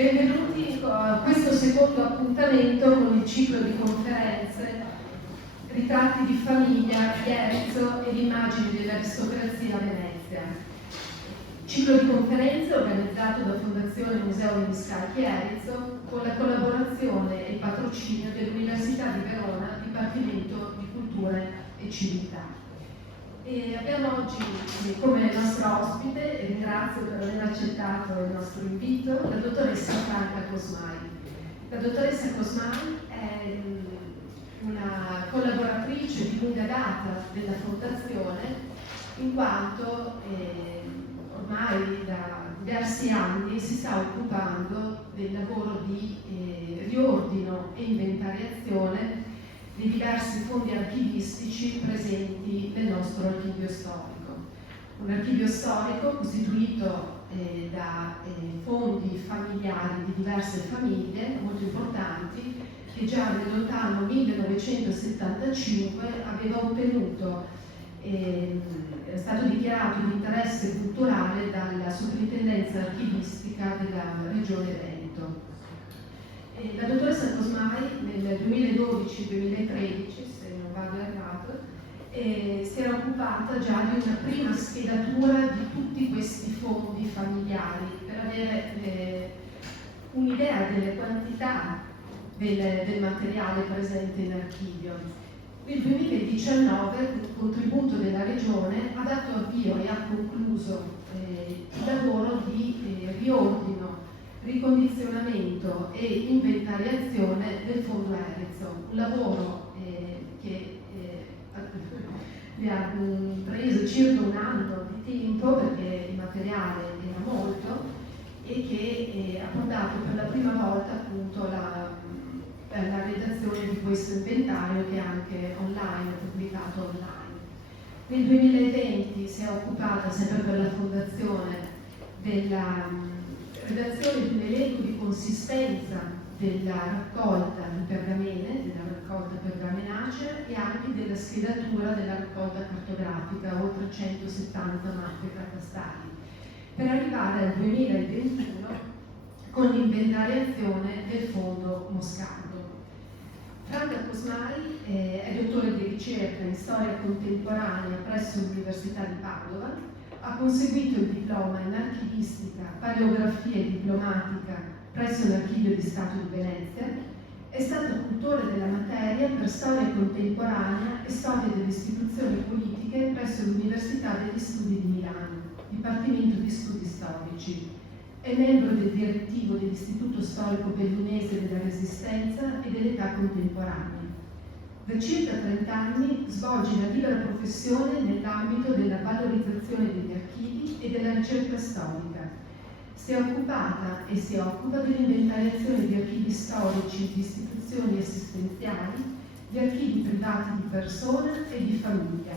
Benvenuti a questo secondo appuntamento con il ciclo di conferenze Ritratti di famiglia, Cherzo e l'immagine dell'aristocrazia a Venezia. Ciclo di conferenze organizzato da Fondazione Museo di Scacchi Cherzo con la collaborazione e il patrocinio dell'Università di Verona, Dipartimento di Culture e Civiltà. E abbiamo oggi come nostra ospite, e ringrazio per aver accettato il nostro invito, la dottoressa Franca Cosmai. La dottoressa Cosmai è una collaboratrice di lunga data della Fondazione, in quanto ormai da diversi anni si sta occupando del lavoro di riordino e inventariazione di diversi fondi archivistici presenti nel nostro archivio storico. Un archivio storico costituito da fondi familiari di diverse famiglie molto importanti che già nel lontano 1975 aveva ottenuto, è stato dichiarato di interesse culturale dalla Soprintendenza Archivistica della Regione Veneto. La dottoressa Cosmai nel 2012-2013, se non vado errato, si era occupata già di una prima schedatura di tutti questi fondi familiari per avere un'idea delle quantità del materiale presente in archivio. Nel 2019, con il contributo della Regione, ha dato avvio e ha concluso il lavoro di riordino, ricondizionamento e inventariazione del fondo Erezzo, un lavoro che mi ha preso circa un anno di tempo perché il materiale era molto e che ha portato per la prima volta appunto la realizzazione di questo inventario che è anche online, pubblicato online. Nel 2020 si è occupata sempre per la Fondazione della redazione di un elenco di consistenza della raccolta di pergamene, della raccolta pergamenacea e anche della schedatura della raccolta cartografica, oltre 170 mappe catastali, per arrivare al 2021 con l'inventariazione del fondo Moscardo. Franca Cosmai è dottore di ricerca in storia contemporanea presso l'Università di Padova, ha conseguito il diploma in archivistica, paleografia e diplomatica presso l'Archivio di Stato di Venezia, è stato cultore della materia per storia contemporanea e storia delle istituzioni politiche presso l'Università degli Studi di Milano, Dipartimento di Studi Storici. È membro del direttivo dell'Istituto Storico Bellunese della Resistenza e dell'Età Contemporanea. Da circa 30 anni svolge la libera professione nell'ambito della valorizzazione degli archivi e della ricerca storica. Si è occupata e si occupa dell'inventariazione di archivi storici di istituzioni assistenziali, di archivi privati di persona e di famiglia.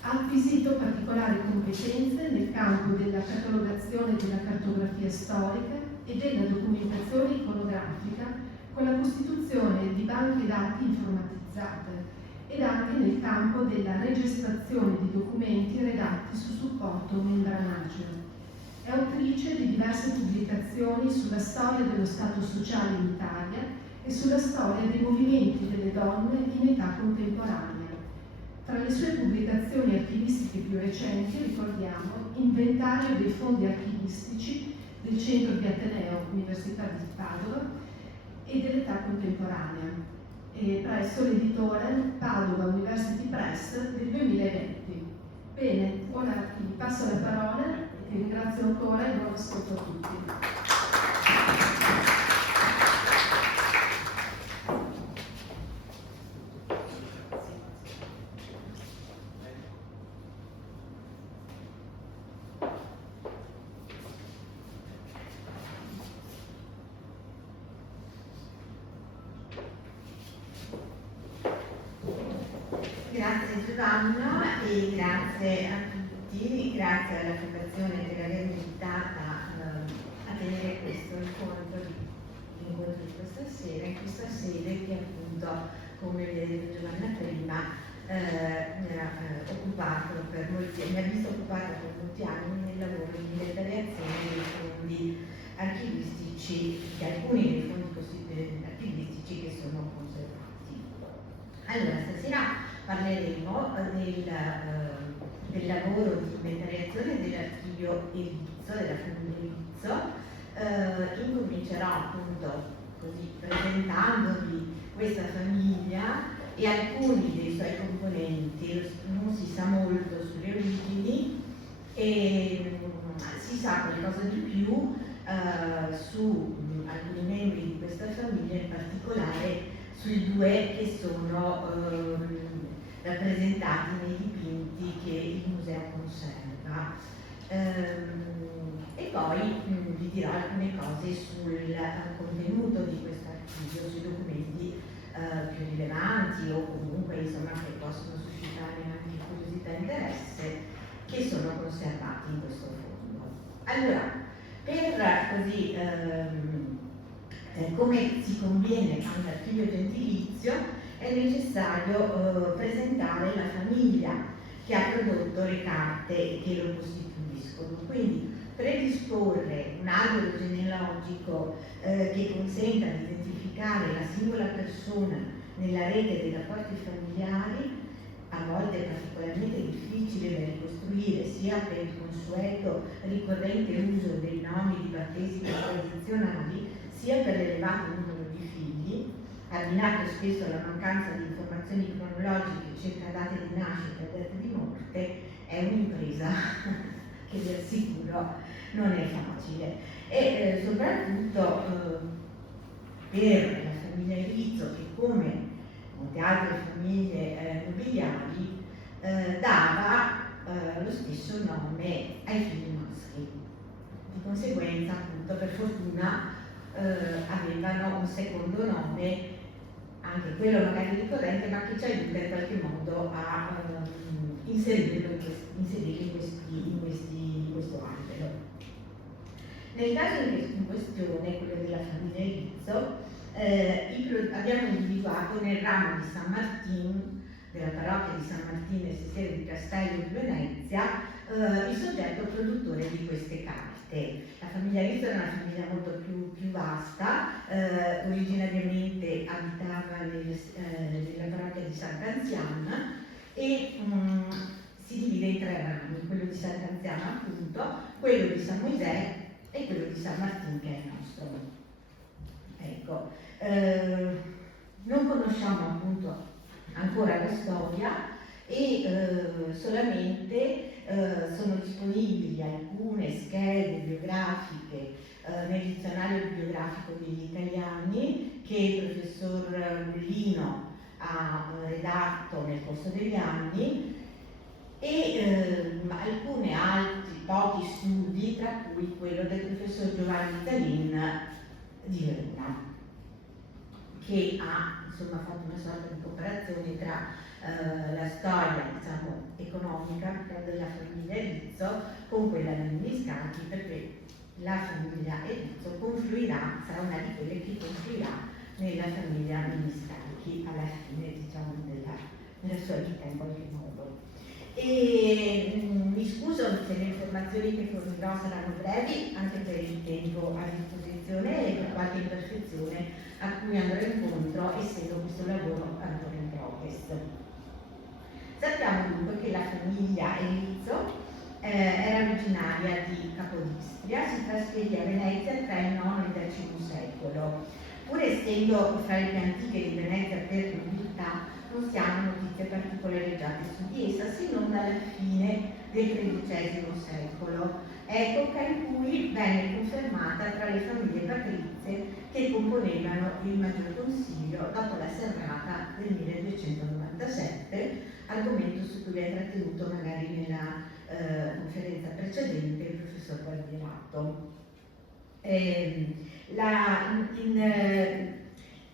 Ha acquisito particolari competenze nel campo della catalogazione della cartografia storica e della documentazione iconografica con la costituzione di banche dati informatizzate ed anche nel campo della registrazione di documenti redatti su supporto membranaceo. È autrice di diverse pubblicazioni sulla storia dello Stato sociale in Italia e sulla storia dei movimenti delle donne in età contemporanea. Tra le sue pubblicazioni archivistiche più recenti ricordiamo Inventario dei fondi archivistici del Centro di Ateneo, Università di Padova e dell'età contemporanea, presso l'editore Padova University Press del 2020. Bene, ora ti passo la parola e ti ringrazio ancora e buon ascolto a tutti. Grazie Giovanna e grazie a tutti, grazie alla Fondazione per avermi invitata a tenere questo incontro di questa sera, in questa sede che appunto, come vi ha detto Giovanna prima, mi ha visto occupata per molti anni nel lavoro di inventariazione dei fondi archivistici di alcuni dei fondi archivistici che sono conservati. Allora, stasera parleremo del lavoro di inventariazione dell'archivio Elizzo, della famiglia Elizzo. Incomincerò appunto così presentandovi questa famiglia e alcuni dei suoi componenti. Non si sa molto sulle origini e si sa qualcosa di più su alcuni membri di questa famiglia, in particolare sui due che sono rappresentati nei dipinti che il museo conserva. E poi vi dirò alcune cose sul contenuto di questo archivio, sui documenti più rilevanti o comunque insomma che possono suscitare anche curiosità e interesse, che sono conservati in questo fondo. Allora, per così come si conviene a un archivio gentilizio, è necessario presentare la famiglia che ha prodotto le carte che lo costituiscono. Quindi predisporre un albero genealogico che consenta di identificare la singola persona nella rete dei rapporti familiari, a volte particolarmente difficile da ricostruire sia per il consueto ricorrente uso dei nomi di battesimi tradizionali, sia per l'elevato numero di figli, abbinato spesso alla mancanza di informazioni cronologiche circa date di nascita e date di morte, è un'impresa che vi assicuro non è facile. E soprattutto per la famiglia Elizzo, che come molte altre famiglie nobiliari dava lo stesso nome ai figli maschi. Di conseguenza, appunto, per fortuna avevano un secondo nome, anche quello magari ricorrente, ma che ci aiuta in qualche modo a inserirlo in questo albero. Nel caso in questione, quello della famiglia Elizzo, abbiamo individuato nel ramo di San Martin, della parrocchia di San Martino e Sestiere di Castello di Venezia, il soggetto produttore di queste carte. La famiglia Elizzo era una famiglia molto più vasta, originariamente abitava nella parrocchia di Sant'Anziana e si divide in tre rami: quello di Sant'Anziana appunto, quello di San Moisè e quello di San Martin, che è il nostro. Ecco, non conosciamo appunto ancora la storia e solamente sono disponibili alcune schede biografiche nel dizionario biografico degli italiani che il professor Bullino ha redatto nel corso degli anni e alcuni altri pochi studi, tra cui quello del professor Giovanni Zalin di Verona, che ha insomma fatto una sorta di cooperazione tra la storia, diciamo, economica della famiglia Elizzo con quella dei Miscati, perché la famiglia Elizzo confluirà, sarà una di quelle che confluirà nella famiglia Miscati alla fine, diciamo, della sua vita in qualche modo. E mi scuso se le informazioni che fornirò saranno brevi, anche per il tempo a disposizione e per qualche imperfezione a cui andrò incontro essendo questo lavoro ancora in progress. Sappiamo dunque che la famiglia Elizzo era originaria di Capodistria, si trasferì a Venezia tra il IX e il X secolo. Pur essendo fra le più antiche di Venezia per nobiltà, non si hanno notizie particolareggiate su di essa, se non dalla fine del XIII secolo, epoca in cui venne confermata tra le famiglie patrizie che componevano il Maggior Consiglio dopo la serrata del 1297, argomento su cui vi è trattenuto magari nella conferenza precedente il professor Gualdierato.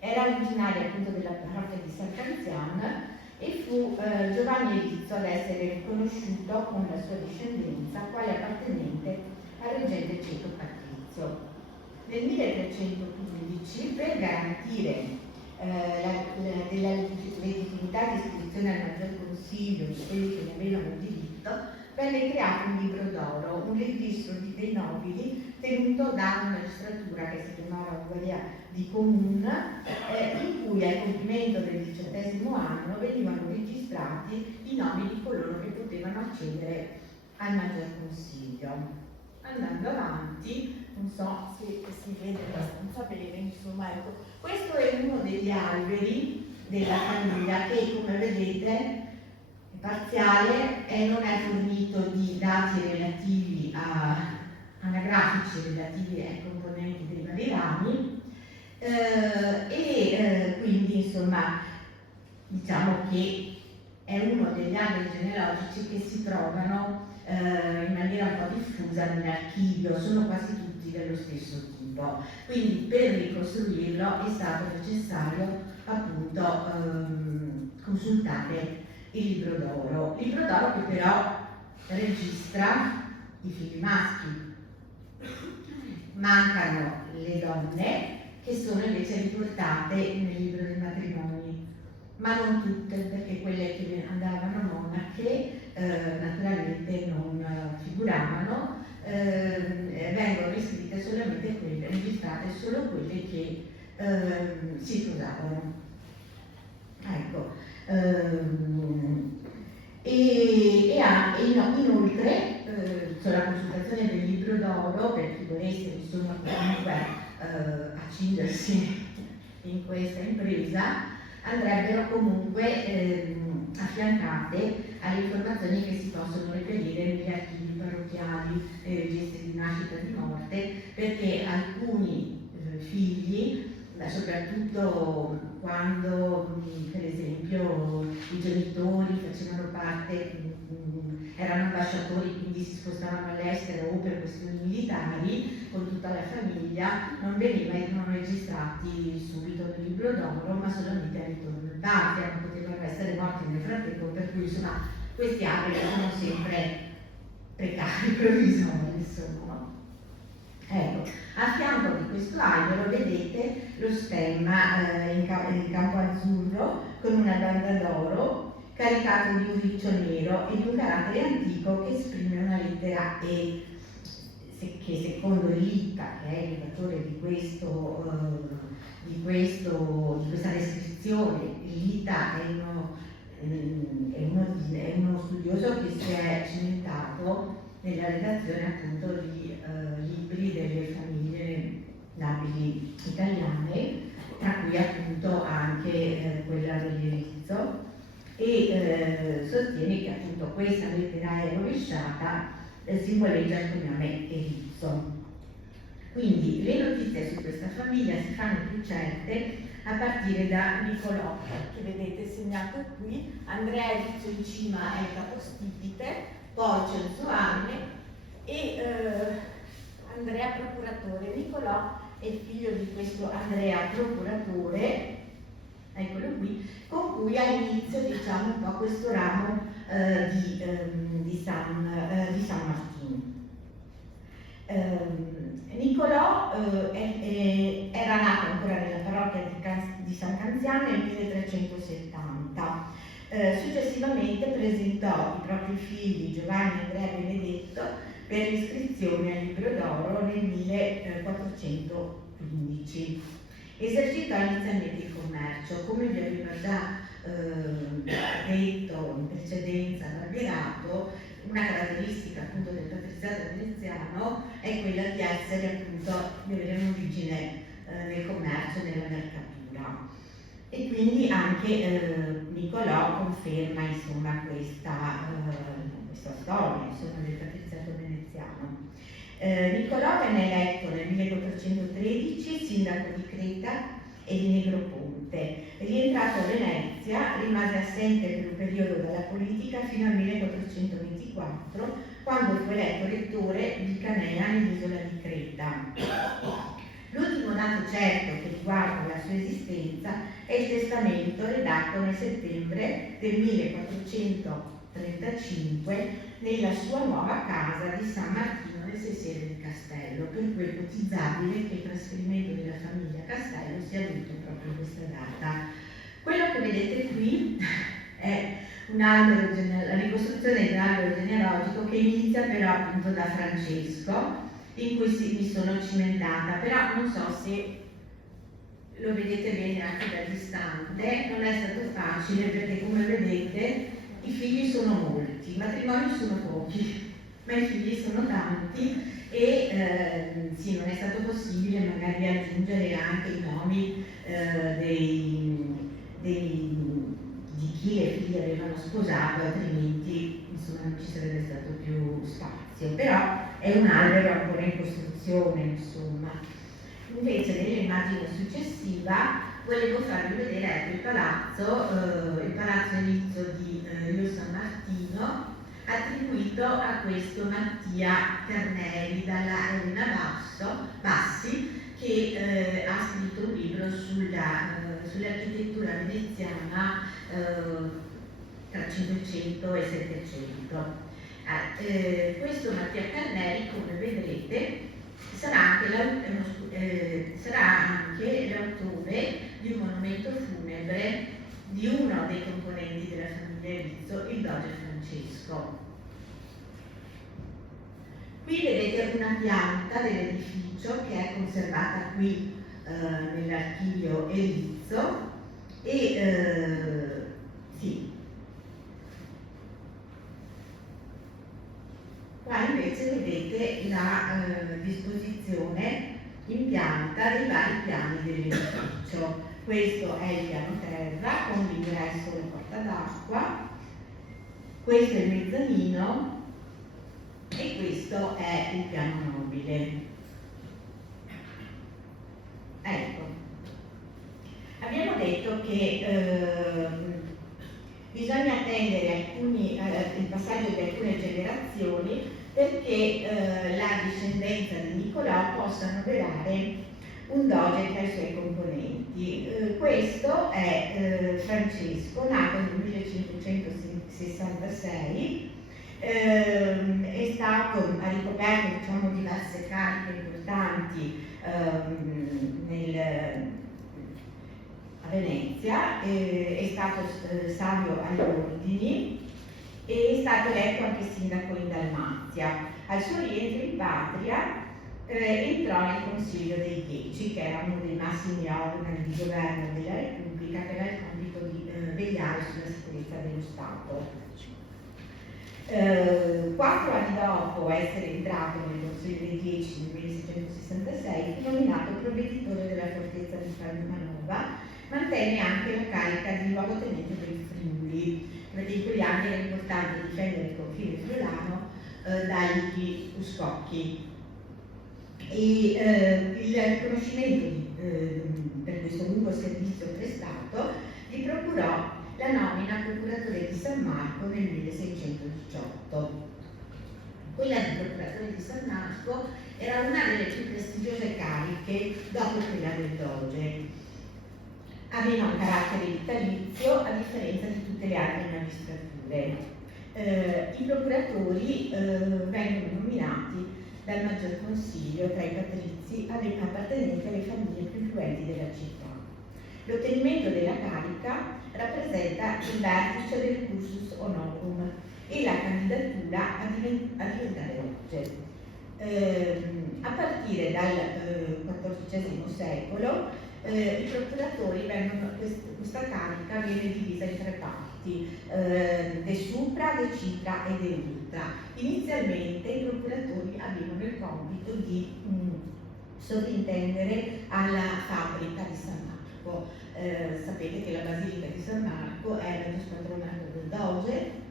Era originaria appunto della parrocchia di Sant'Anziana e fu Giovanni Elizzo ad essere riconosciuto con la sua discendenza quale appartenente al reggente ceto patrizio. Nel 1315, per garantire della legittimità di iscrizione al Maggior Consiglio di quelli che ne avevano diritto, venne creato un libro d'oro, un registro dei nobili tenuto da una magistratura che si chiamava Guardia di Comune, in cui al compimento del 18° anno venivano registrati i nomi di coloro che potevano accedere al Maggior Consiglio. Andando avanti, non so se si vede abbastanza bene, insomma, ecco, questo è uno degli alberi della famiglia che, come vedete, è parziale e non è fornito di dati relativi anagrafici relativi ai componenti dei vari rami, quindi insomma diciamo che è uno degli alberi genealogici che si trovano in maniera un po' diffusa nell'archivio, sono quasi tutti dello stesso tipo, quindi per ricostruirlo è stato necessario appunto consultare il libro d'oro che però registra i figli maschi. Mancano le donne che sono invece riportate nel libro dei matrimoni, ma non tutte, perché quelle che andavano monache naturalmente non figuravano, vengono riscritte solamente quelle, registrate solo quelle che si sposavano. Ecco. Inoltre sulla consultazione del libro d'oro, per chi volesse insomma comunque accingersi in questa impresa, andrebbero comunque affiancate alle informazioni che si possono reperire negli archivi parrocchiali, nei registri di nascita e di morte, perché alcuni figli, soprattutto quando per esempio i genitori facevano parte, erano ambasciatori, quindi si spostavano all'estero o per questioni militari con tutta la famiglia, non venivano registrati subito nel libro d'oro, ma solamente al ritorno del patria, non potevano essere morti nel frattempo, per cui insomma questi alberi sono sempre precari, provvisori, insomma. Ecco, a fianco di questo albero vedete lo stemma in campo azzurro con una banda d'oro caricato di un riccio nero e di un carattere antico che esprime una lettera E, che secondo Litta, che è il redattore di questa descrizione, Litta è uno studioso che si è cimentato nella redazione appunto di libri delle famiglie nobili italiane, tra cui appunto anche quella dell'Erizzo, e sostiene che appunto questa lettera E rovesciata simboleggia il cognome Erizzo. Quindi le notizie su questa famiglia si fanno più certe a partire da Niccolò, che vedete segnato qui. Andrea Erizzo in cima è il capostipite, poi c'è il suo anime e Andrea procuratore. Niccolò è il figlio di questo Andrea procuratore, eccolo qui, con cui ha inizio diciamo un po' questo ramo di San Martino. Niccolò era nato ancora nella parrocchia di San Canziano nel 1370. Successivamente presentò i propri figli Giovanni, Andrea e Benedetto per l'iscrizione al libro d'oro nel 1415. Esercitò inizialmente il commercio, come vi avevo già detto in precedenza, Barbierato. Una caratteristica appunto del patriziato veneziano è quella di essere appunto di avere un'origine nel commercio e nella mercatura, e quindi anche Niccolò conferma insomma questa storia insomma del patriziato veneziano. Niccolò venne eletto nel 1413 sindaco di Creta e di Negroponte. Rientrato a Venezia, rimase assente per un periodo dalla politica fino al 1424, quando fu eletto rettore di Canea nell'isola di Creta. L'ultimo dato certo che riguarda la sua esistenza è il testamento redatto nel settembre del 1435 nella sua nuova casa di San Martino nel Sesiere di Castello, per cui è ipotizzabile che il trasferimento della famiglia a Castello sia avvenuto proprio questa data. Quello che vedete qui è la ricostruzione di un albero genealogico che inizia però appunto da Francesco, in cui mi sono cimentata, però non so se lo vedete bene anche da distante, non è stato facile perché come vedete i figli sono molti, i matrimoni sono pochi, ma i figli sono tanti e sì, non è stato possibile magari aggiungere anche i nomi di chi le figlie avevano sposato, altrimenti insomma non ci sarebbe stato più spazio, però è un albero ancora in costruzione, insomma. Invece nell'immagine successiva volevo farvi vedere ecco, il palazzo edilizio di Rio San Martino, attribuito a questo Mattia Carnelli dalla Elena Bassi, che ha scritto un libro sull'architettura veneziana tra 500 e 700. Questo Mattia Carnelli, come vedrete, sarà anche l'autore di un monumento funebre di uno dei componenti della famiglia Rizzo, il doge Francesco. Qui vedete una pianta dell'edificio che è conservata qui nell'archivio Erizzo e sì. Qua invece vedete la disposizione in pianta dei vari piani dell'edificio. Questo è il piano terra con l'ingresso e la porta d'acqua, questo è il mezzanino e questo è il piano nobile. Ecco, abbiamo detto che bisogna attendere il passaggio di alcune generazioni perché la discendenza di Niccolò possa novelare un doge tra i suoi componenti. Questo è Francesco, nato nel 1566, ha ricoperto diciamo, diverse cariche importanti a Venezia, è stato savio agli ordini e è stato eletto anche sindaco in Dalmazia. Al suo rientro in patria entrò nel Consiglio dei Dieci, che era uno dei massimi organi di governo della Repubblica, che aveva il compito di vegliare sulla sicurezza dello Stato. 4 anni dopo essere entrato nel Consiglio dei Dieci nel 1666 fu nominato provveditore della fortezza di Palmanova. Mantenne anche la carica di luogotenente del Friuli, perché in quegli anni era importante difendere il confine friulano dagli Uscocchi. E il riconoscimento per questo lungo servizio prestato gli procurò la nomina procuratore di San Marco nel 1618. Quella di procuratore di San Marco era una delle più prestigiose cariche dopo quella del doge. Aveva un carattere vitalizio a differenza di tutte le altre magistrature. I procuratori vengono nominati dal Maggior Consiglio tra i patrizi appartenenti alle famiglie più influenti della città. L'ottenimento della carica rappresenta il vertice del cursus honorum e la candidatura a diventare doge. A partire dal XIV secolo i procuratori questa carica viene divisa in 3 parti, de supra, de citra e de ultra. Inizialmente i procuratori avevano il compito di sovrintendere alla fabbrica di San Marco. Sapete che la Basilica di San Marco è il patronato del doge,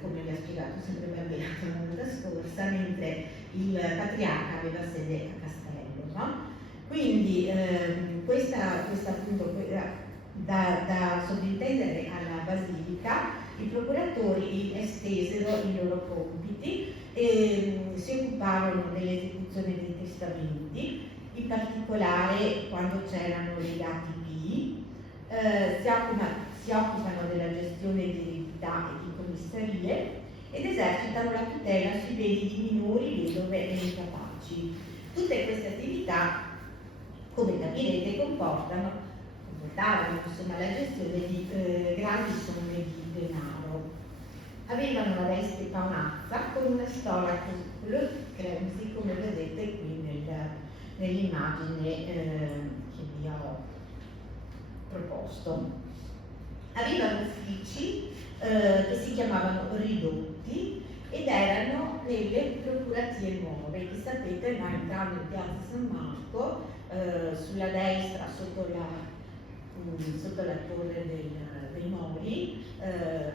come vi ha spiegato sempre Barbeato la volta scorsa, mentre il patriarca aveva sede a Castello, no? Quindi questa appunto da sovrintendere alla Basilica, i procuratori estesero i loro compiti e si occuparono dell'esecuzione dei testamenti, in particolare quando c'erano legati pii, si occupano della gestione di eredità e di commissarie ed esercitano la tutela sui beni di minori, vedove e incapaci. Tutte queste attività, come capirete, comportano votavano insomma la gestione di grandi somme di denaro. Avevano la veste paonazza con una stola così come vedete qui nell'immagine che vi ho proposto. Avevano uffici che si chiamavano ridotti ed erano nelle procuratie nuove, che sapete noi entrando in piazza San Marco, sulla destra sotto la torre dei Mori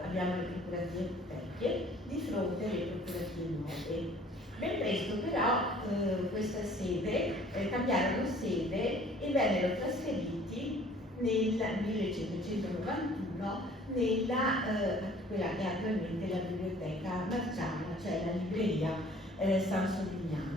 abbiamo le procuratie vecchie, di fronte alle procuratie nuove. Ben presto però questa sede, cambiarono sede e vennero trasferiti nel 1591 nella quella che è attualmente la biblioteca Marciana, cioè la libreria Sansoviniana.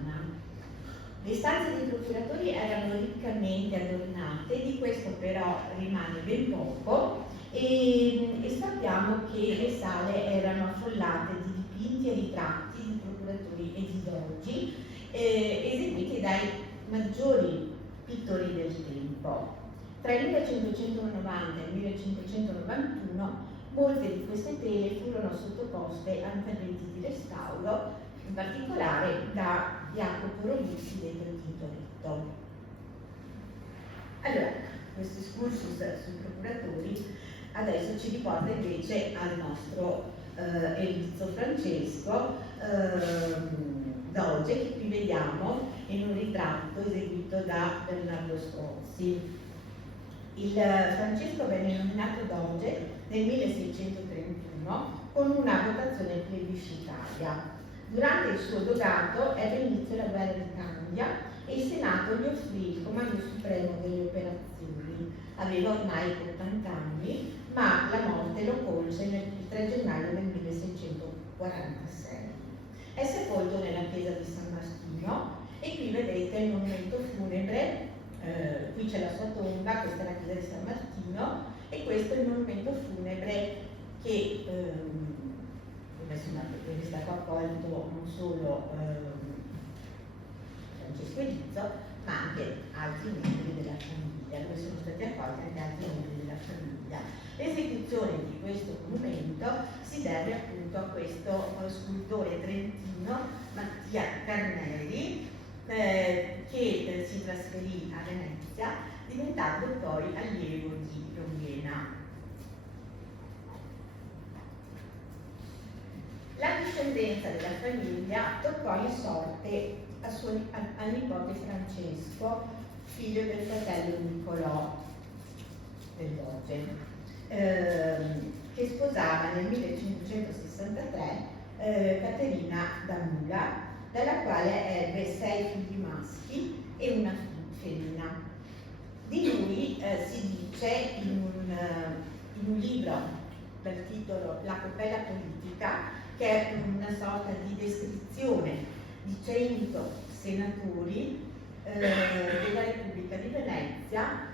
Le stanze dei procuratori erano riccamente adornate, di questo però rimane ben poco e sappiamo che le sale erano affollate di dipinti e ritratti di procuratori e di dogi eseguiti dai maggiori pittori del tempo. Tra il 1590 e il 1591 molte di queste tele furono sottoposte a interventi di restauro, in particolare da Jacopo Rolizzi detto Tintoretto. Allora, questo excursus sui procuratori adesso ci riporta invece al nostro Elizzo Francesco Doge, che qui vediamo in un ritratto eseguito da Bernardo Strozzi. Il Francesco venne nominato doge nel 1631 con una votazione plebiscitaria. Durante il suo dogato ebbe inizio la guerra di Candia e il Senato gli offrì il comando supremo delle operazioni. Aveva ormai 80 anni, ma la morte lo colse il 3 gennaio del 1646. È sepolto nella chiesa di San Martino e qui vedete il monumento funebre. Qui c'è la sua tomba, questa è la chiesa di San Martino e questo è il monumento funebre che è stato accolto non solo Francesco Elizzo ma anche altri membri della famiglia, dove sono stati accolti anche altri membri della famiglia. L'esecuzione di questo monumento si deve appunto a questo scultore trentino Mattia Carnelli, che si trasferì a Venezia, diventando poi allievo di Longhena. La discendenza della famiglia toccò in sorte al nipote Francesco, figlio del fratello Niccolò del Doge, che sposava nel 1563 Caterina da dalla quale ebbe 6 figli maschi e una femmina. Di lui si dice in un libro dal titolo La Copella Politica, che è una sorta di descrizione di 100 senatori della Repubblica di Venezia.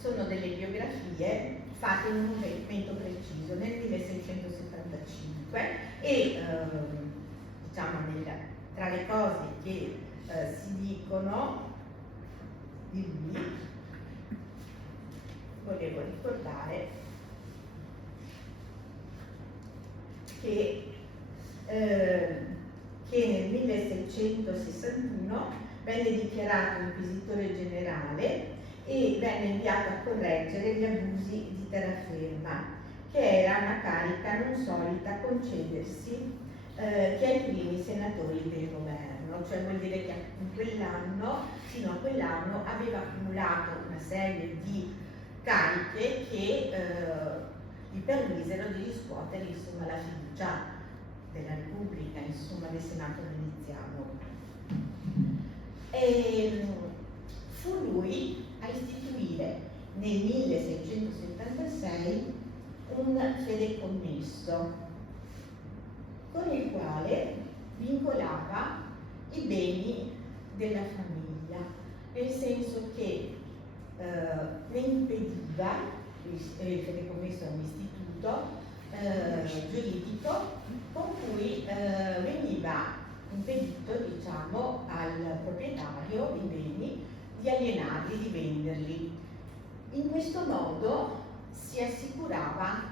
Sono delle biografie fatte in un momento preciso, nel 1675 e diciamo tra le cose che si dicono di lui volevo ricordare che nel 1661 venne dichiarato inquisitore generale e venne inviato a correggere gli abusi di terraferma, che era una carica non solita concedersi che ai primi senatori del governo, cioè vuol dire che fino a quell'anno aveva accumulato una serie di cariche che gli permisero di riscuotere insomma la fiducia della Repubblica, insomma del Senato veneziano. E fu lui a istituire nel 1676 un fideicommesso con il quale vincolava i beni della famiglia, nel senso che ne impediva, il fideicommesso è un istituto giuridico con cui veniva impedito, diciamo, al proprietario dei beni di alienarli, di venderli. In questo modo si assicurava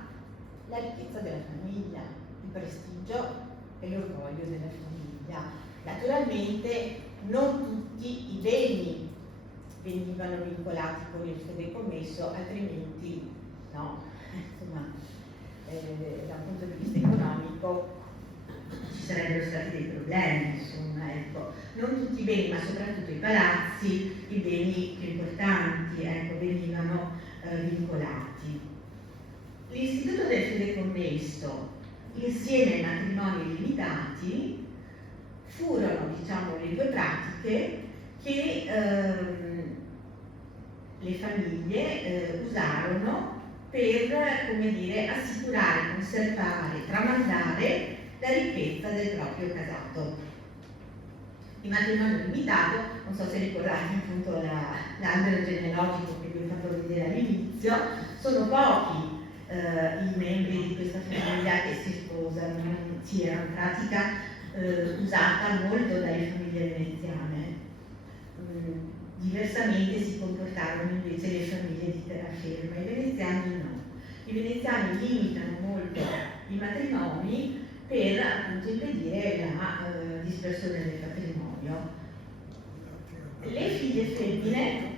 la ricchezza della famiglia, il prestigio e l'orgoglio della famiglia. Naturalmente non tutti i beni venivano vincolati con il fideikommesso, altrimenti no, insomma, da un punto di vista economico ci sarebbero stati dei problemi, insomma, ecco. Non tutti i beni, ma soprattutto i palazzi, i beni più importanti, ecco, venivano vincolati. L'istituto del fideikommesso, insieme ai matrimoni limitati, furono, diciamo, le due pratiche che le famiglie usarono per, come dire, assicurare, conservare, tramandare la ricchezza del proprio casato. Il matrimonio limitato, non so se ricordate appunto l'albero genealogico che vi ho fatto vedere all'inizio, sono pochi i membri di questa famiglia che si sposano, sì, era una pratica usata molto dalle famiglie veneziane. Diversamente si comportarono invece le famiglie di terraferma, i veneziani no. I veneziani limitano molto i matrimoni per appunto impedire la dispersione del patrimonio. Le figlie femmine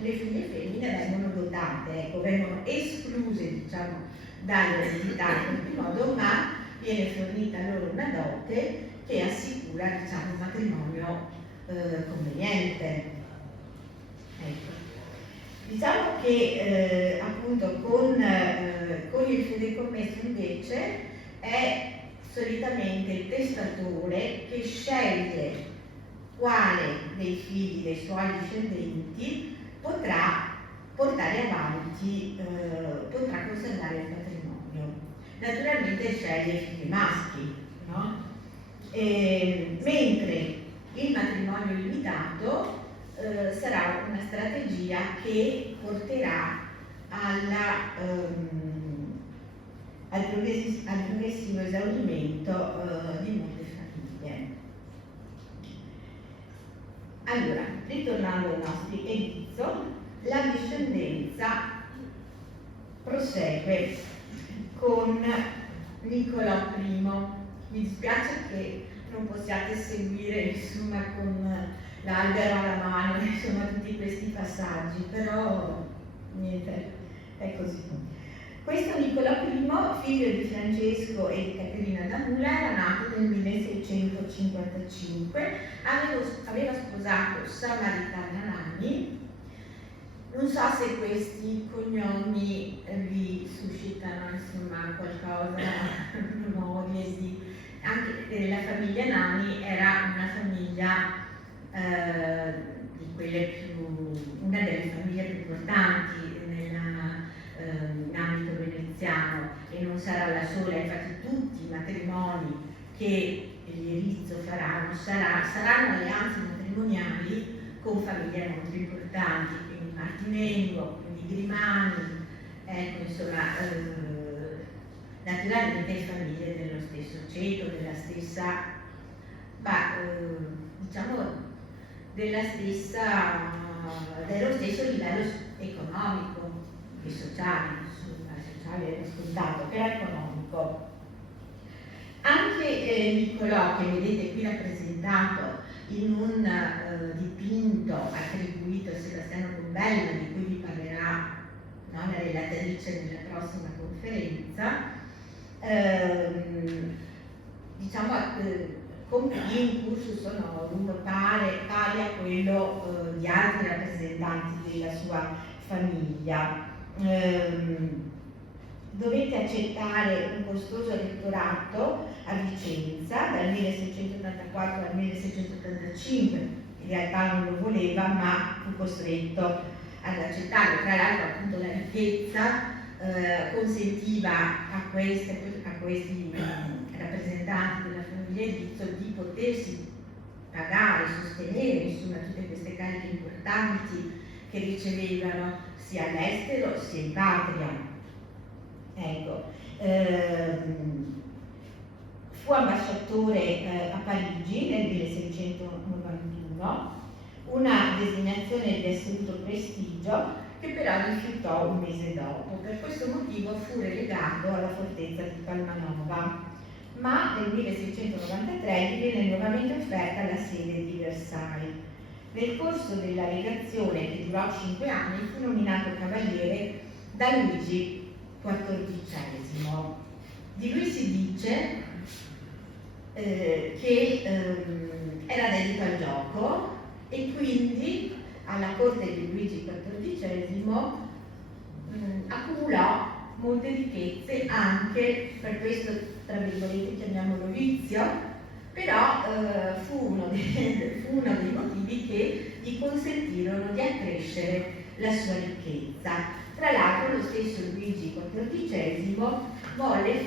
vengono dotate, ecco, vengono escluse, diciamo, dall'eredità in qualche modo, ma viene fornita loro una dote che assicura, diciamo, un matrimonio conveniente. Ecco. Diciamo che appunto con il fideikommesso invece è solitamente il testatore che sceglie quale dei figli dei suoi discendenti potrà portare avanti, potrà conservare il patrimonio. Naturalmente sceglie i figli maschi, no? Mentre il matrimonio limitato sarà una strategia che porterà al progressivo esaurimento di molte famiglie. Allora, ritornando ai nostri Edizio, la discendenza prosegue con Niccolò I. Mi dispiace che non possiate seguire, insomma, con l'albero alla mano, insomma, tutti questi passaggi, però niente, è così. Questo Niccolò I, figlio di Francesco e di Caterina d'Amula, era nato nel 1655, aveva sposato Samaritana Nani. Non so se questi cognomi vi suscitano, insomma, qualcosa, memorie anche la famiglia Nani era una famiglia di quelle una delle famiglie più importanti in ambito veneziano, e non sarà la sola. Infatti tutti i matrimoni che gli Erizio faranno saranno alleanze matrimoniali con famiglie molto importanti, quindi Martinengo, quindi Grimani, ecco, insomma, naturalmente famiglie dello stesso ceto, della stessa, diciamo, dello stesso livello economico e sociale, insomma, sociale è scontato, però economico. Anche Niccolò, che vedete qui rappresentato in un dipinto attribuito a Sebastiano Bombello, di cui vi parlerà, no, la relatrice nella prossima conferenza, diciamo, compì un cursus honorum pari a quello di altri rappresentanti della sua famiglia. Dovette accettare un costoso rettorato a Vicenza dal 1684 al 1685, in realtà non lo voleva, ma fu costretto ad accettarlo. Tra l'altro, appunto, la ricchezza consentiva a questi rappresentanti della famiglia Erizio di potersi pagare, sostenere, insomma, tutte queste cariche importanti che ricevevano sia all'estero sia in patria. Ecco, fu ambasciatore a Parigi nel 1691, una designazione di assoluto prestigio che però rifiutò un mese dopo. Per questo motivo fu relegato alla fortezza di Palmanova, ma nel 1693 gli viene nuovamente offerta la sede di Versailles. Nel corso della legazione, che durò 5 anni, fu nominato cavaliere da Luigi XIV. Di lui si dice che era dedito al gioco e quindi alla corte di Luigi XIV accumulò molte ricchezze, anche per questo, tra virgolette, chiamiamolo vizio, però fu uno dei motivi che gli consentirono di accrescere la sua ricchezza. Tra l'altro lo stesso Luigi XIV volle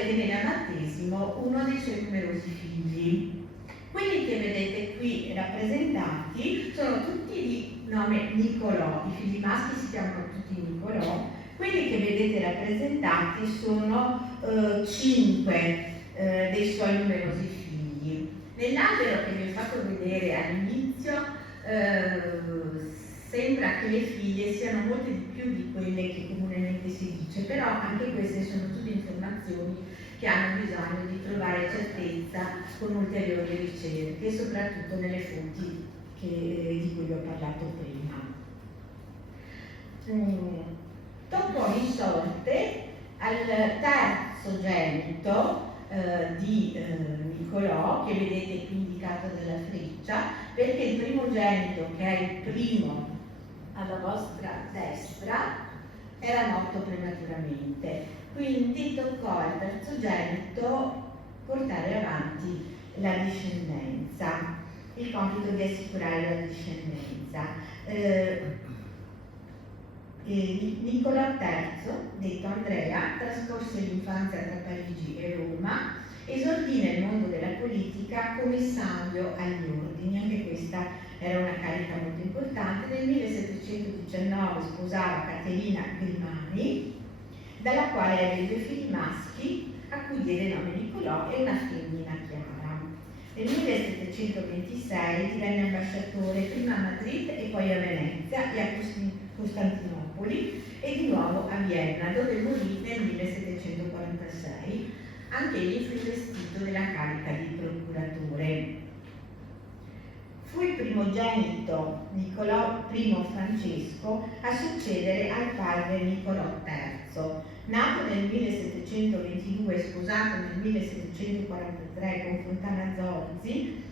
tenere a battesimo uno dei suoi numerosi figli. Quelli che vedete qui rappresentati sono tutti di nome Niccolò, i figli maschi si chiamano tutti Niccolò. Quelli che vedete rappresentati sono 5 dei suoi numerosi figli. Nell'albero che vi ho fatto vedere all'inizio sembra che le figlie siano molte di più di quelle che comunemente si dice, però anche queste sono tutte informazioni che hanno bisogno di trovare certezza con ulteriori ricerche, soprattutto nelle fonti di cui vi ho parlato prima. Toccò in sorte al terzogenito di Niccolò, che vedete qui indicato dalla freccia, perché il primogenito, che è il primo alla vostra destra, era morto prematuramente. Quindi toccò al terzogenito portare avanti la discendenza, il compito di assicurare la discendenza. Niccolò III, detto Andrea, trascorse l'infanzia tra Parigi e Roma, esordì nel mondo della politica commissario agli ordini, anche questa era una carica molto importante. Nel 1719 sposava Caterina Grimani, dalla quale ebbe 2 figli maschi, a cui diede nome Niccolò, e una femmina, Chiara. Nel 1726 divenne ambasciatore prima a Madrid e poi a Venezia e a Costantinopoli e di nuovo a Vienna, dove morì nel 1746. Anche egli fu investito della carica di procuratore. Fu il primogenito Niccolò I Francesco a succedere al padre Niccolò III. Nato nel 1722 e sposato nel 1743 con Fontana Zorzi,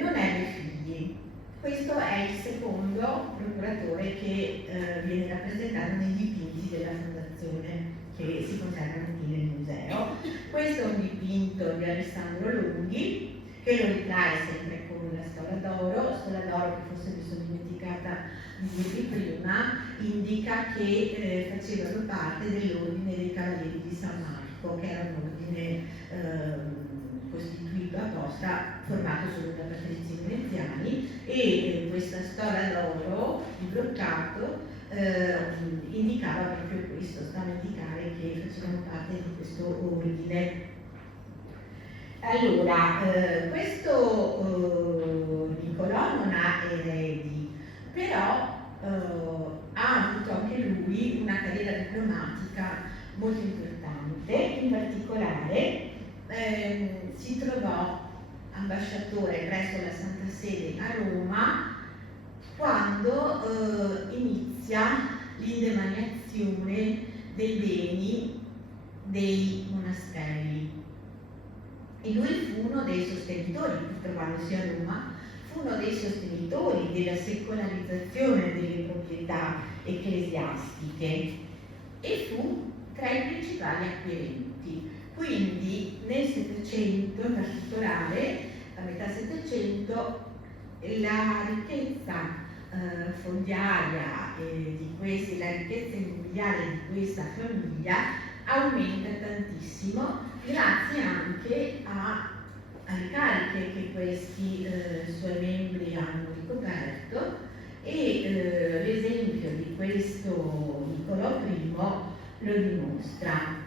non ebbe figli. Questo è il secondo procuratore che viene rappresentato nei dipinti della fondazione che si conservano qui nel museo. Questo è un dipinto di Alessandro Lunghi che lo ritrae sempre con una stola d'oro che forse mi sono dimenticata di dirvi prima, indica che facevano parte dell'ordine dei Cavalieri di San Marco, che era un ordine costituito apposta, formato solo da patrizi veneziani, e questa stola d'oro di broccato indicava proprio questo, stava a indicare che facevano parte di questo ordine. Allora, questo Niccolò non ha eredi, però ha avuto anche lui una carriera diplomatica molto importante. In particolare si trovò ambasciatore presso la Santa Sede a Roma quando inizia l'indemaniazione dei beni dei monasteri. E lui fu uno dei sostenitori, trovandosi a Roma, fu uno dei sostenitori della secolarizzazione delle proprietà ecclesiastiche e fu tra i principali acquirenti. Quindi nel Settecento, in particolare, a metà Settecento, la ricchezza fondiaria la ricchezza immobiliare di questa famiglia aumenta tantissimo, grazie anche alle cariche che questi suoi membri hanno ricoperto, e l'esempio di questo Niccolò I lo dimostra.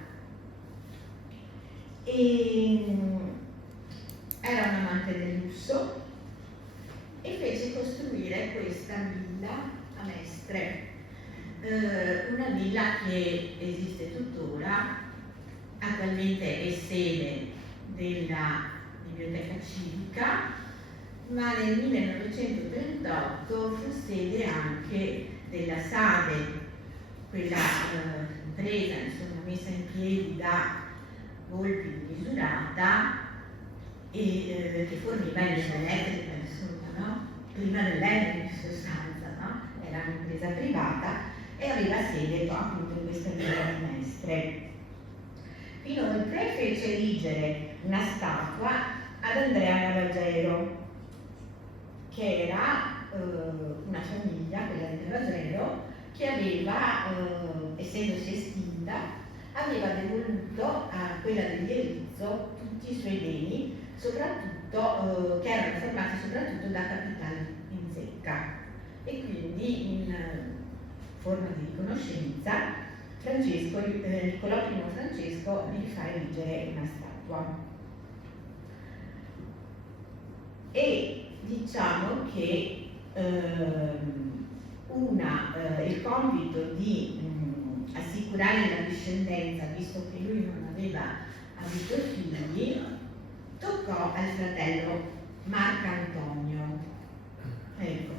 Era un amante del lusso e fece costruire questa villa a a Mestre, una villa che esiste tuttora, attualmente è sede della biblioteca civica, ma nel 1938 fu sede anche della SADE, quella impresa insomma messa in piedi da Volpi di Misurata e che forniva energia elettrica, insomma, no? Prima dell'energia in sostanza, no? Era un'impresa privata e aveva sede appunto in questa villa di Mestre. Inoltre fece erigere una statua ad Andrea Navagero, che era una famiglia, quella di Navagero, che aveva, essendosi estinta, aveva devoluto a quella degli Erizzo tutti i suoi beni, soprattutto che erano formati soprattutto da capitali in zecca, e quindi in forma di riconoscenza Niccolò I Francesco gli fa erigere una statua. E diciamo che il compito di assicurare la discendenza, visto che lui non aveva avuto figli, toccò al fratello Marcantonio. Ecco.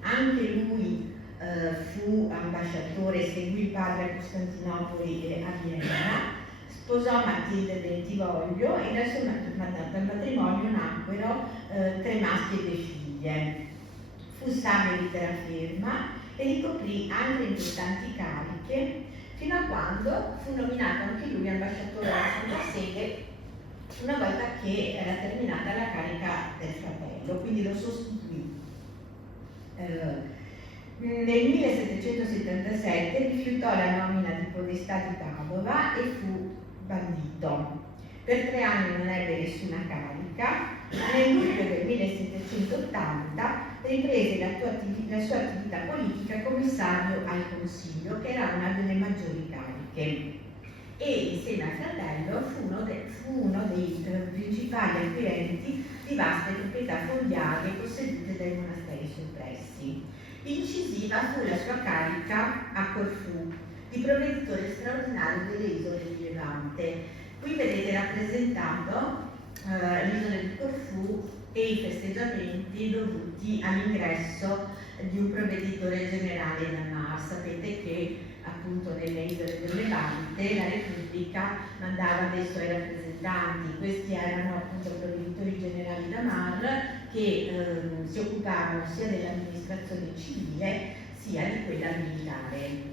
Anche lui fu ambasciatore, seguì il padre a Costantinopoli e a Vienna, sposò Matilde Bentivoglio e dal matrimonio nacquero 3 maschi e 2 figlie. Fu sabio di terraferma e ricoprì altre importanti cariche fino a quando fu nominato anche lui ambasciatore alla Santa Sede una volta che era terminata la carica del fratello, quindi lo sostituì. Nel 1777 rifiutò la nomina di podestà di Padova e fu bandito. Per 3 anni non ebbe nessuna carica, ma nel luglio del 1780 riprese la sua attività politica commissario al Consiglio, che era una delle maggiori cariche, e insieme al fratello fu uno dei principali acquirenti di vaste proprietà fondiarie possedute dai monasteri soppressi. Incisiva fu la sua carica a Corfù di provveditore straordinario delle isole di Levante. Qui vedete rappresentato l'isola di Corfù e i festeggiamenti dovuti all'ingresso di un provveditore generale da Mar. Sapete che appunto nelle isole del Levante la Repubblica mandava dei suoi rappresentanti. Questi erano appunto provveditori generali da Mar che si occupavano sia dell'amministrazione civile sia di quella militare.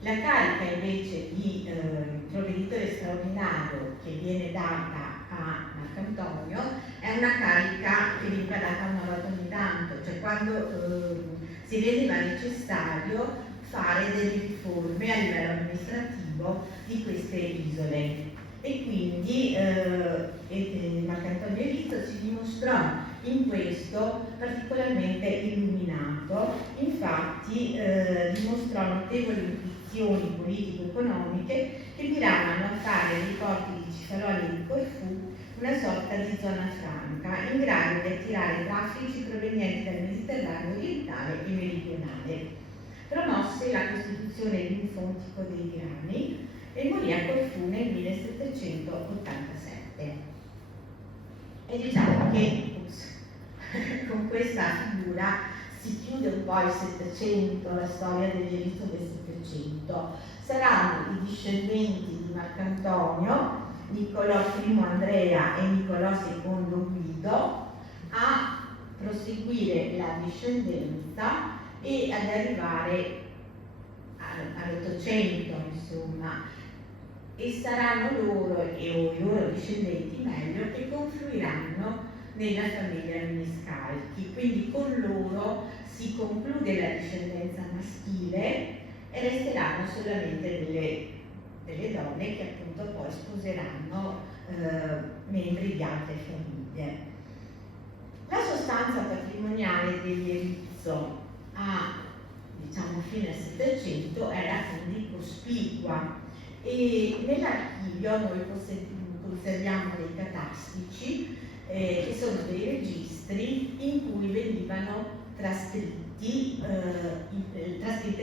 La carica invece di provveditore straordinario che viene data a Marcantonio è una carica che veniva data una volta ogni tanto, cioè quando si vedeva necessario fare delle riforme a livello amministrativo di queste isole. E quindi Marcantonio Erizzo si dimostrò in questo particolarmente illuminato, infatti dimostrò notevoli intuizioni politico-economiche che miravano a fare dei porti di Cefalonia e di Corfù una sorta di zona franca, in grado di attirare traffici provenienti dal Mediterraneo orientale e meridionale. Promosse la costituzione di un fontico dei grani e morì a Corfù nel 1787. E diciamo che con questa figura si chiude un po' il Settecento, la storia degli Erizzo del Settecento. Saranno i discendenti di Marcantonio, Niccolò I Andrea e Niccolò II Guido, a proseguire la discendenza e ad arrivare all'Ottocento, insomma, e saranno loro e i loro discendenti meglio che confluiranno nella famiglia Miniscalchi. Quindi con loro si conclude la discendenza maschile e resteranno solamente delle donne che appunto poi sposeranno membri di altre famiglie. La sostanza patrimoniale degli Erizzo a fine Settecento era quindi cospicua e nell'archivio noi conserviamo dei catastici che sono dei registri in cui venivano trascritte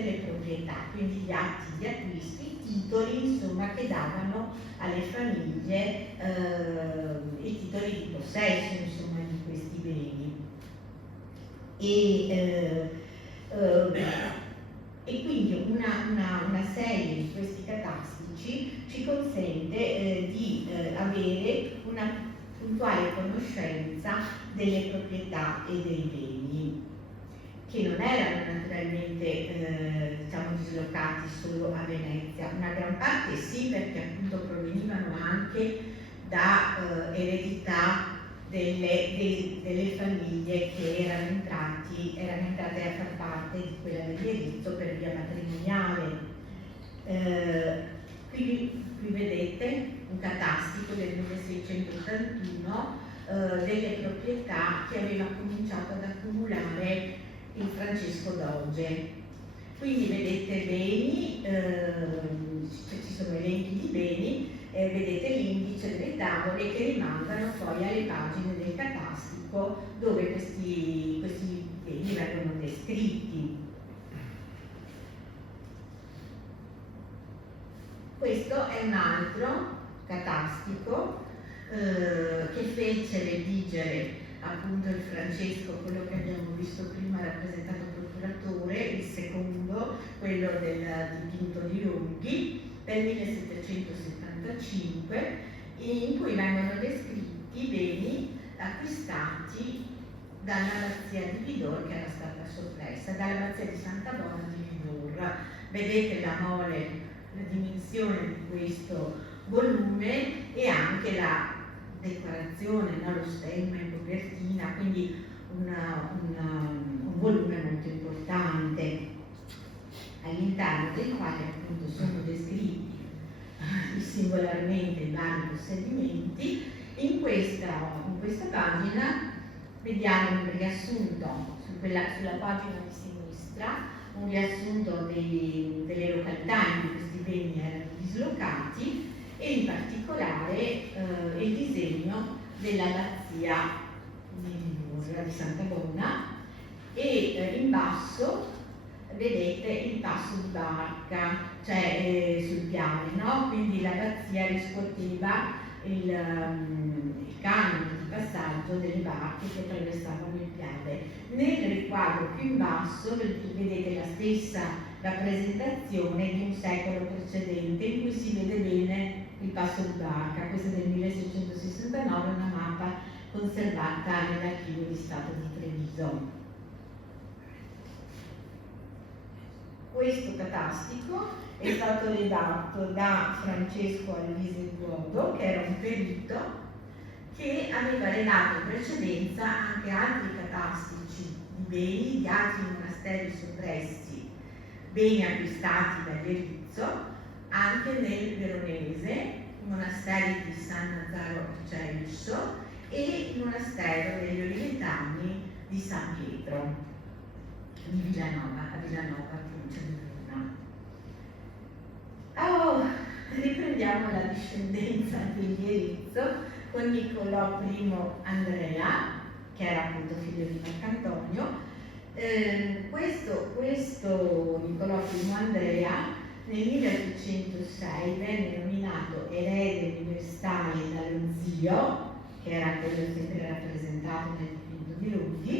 le proprietà, quindi gli atti di acquisto, i titoli insomma che davano alle famiglie i titoli di possesso insomma di questi beni. E quindi una serie di questi catastici ci consente di avere una puntuale conoscenza delle proprietà e dei beni, che non erano naturalmente diciamo dislocati solo a Venezia, una gran parte sì, perché appunto provenivano anche da eredità delle famiglie che erano entrate a far parte di quella del diritto per via matrimoniale. Qui vedete un catastico del 1681 delle proprietà che aveva cominciato ad accumulare il Francesco Doge. Quindi vedete beni, ci sono elenchi di beni, vedete l'indice delle tavole che rimandano poi alle pagine del catastico dove questi beni vengono descritti. Questo è un altro catastico che fece redigere appunto il Francesco, quello che abbiamo visto prima rappresentato procuratore, il secondo, quello del dipinto di Longhi, del 1775, in cui vengono descritti i beni acquistati dalla abbazia di Vidor, che era stata soppressa, dalla abbazia di Santa Bona di Vidor. Vedete la mole, la dimensione di questo volume e anche la decorazione, no? Lo stemma in copertina, quindi un volume molto importante, all'interno del quale appunto sono descritti singolarmente i vari possedimenti. In questa pagina vediamo un riassunto, sulla pagina di sinistra, un riassunto delle località in cui questi beni erano dislocati e in particolare il disegno dell'abbazia di Santa Bona e in basso vedete il passo di barca, cioè sul piave, no? Quindi l'abbazia riscuoteva il canone di passaggio delle barche che attraversavano il piave. Nel riquadro più in basso vedete la stessa rappresentazione di un secolo precedente in cui si vede bene il passo di barca. Questa è del 1669, una mappa conservata nell'archivio di Stato di Treviso. Questo catastico è stato redatto da Francesco Alvise Duodo, che era un perito che aveva redatto in precedenza anche altri catastici di beni di altri monasteri soppressi, beni acquistati da Lerizzo, anche nel Veronese, i monasteri di San Nazaro Celso e il monastero degli Olivetani di San Pietro di Villanova, a Villanova, provincia di Verona. Riprendiamo la discendenza di Lerizzo con Niccolò I Andrea, che era appunto figlio di Marcantonio. Questo Niccolò I Andrea nel 1806 venne nominato erede universale dallo zio, che era quello sempre rappresentato nel dipinto di Longhi,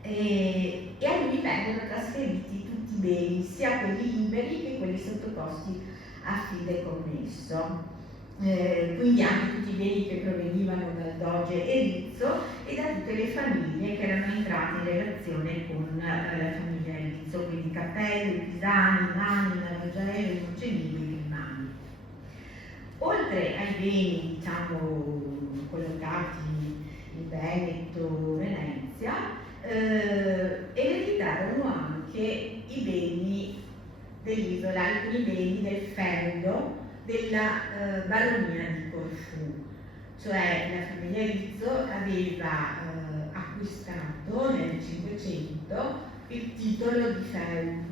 e a lui vengono trasferiti tutti i beni, sia quelli liberi che quelli sottoposti a fideikommisso. Quindi anche tutti i beni che provenivano dal doge Erizzo e da tutte le famiglie che erano entrate in relazione con la famiglia Erizzo, quindi Cappello, Pisani, Mani, Navagiaello, i Moncenini e i Grimani. Oltre ai beni, diciamo, collocati in Veneto, Venezia, ereditarono anche i beni dell'isola, alcuni beni del feudo della baronia di Corfù, cioè la famiglia Rizzo aveva acquistato nel Cinquecento il titolo di feudo,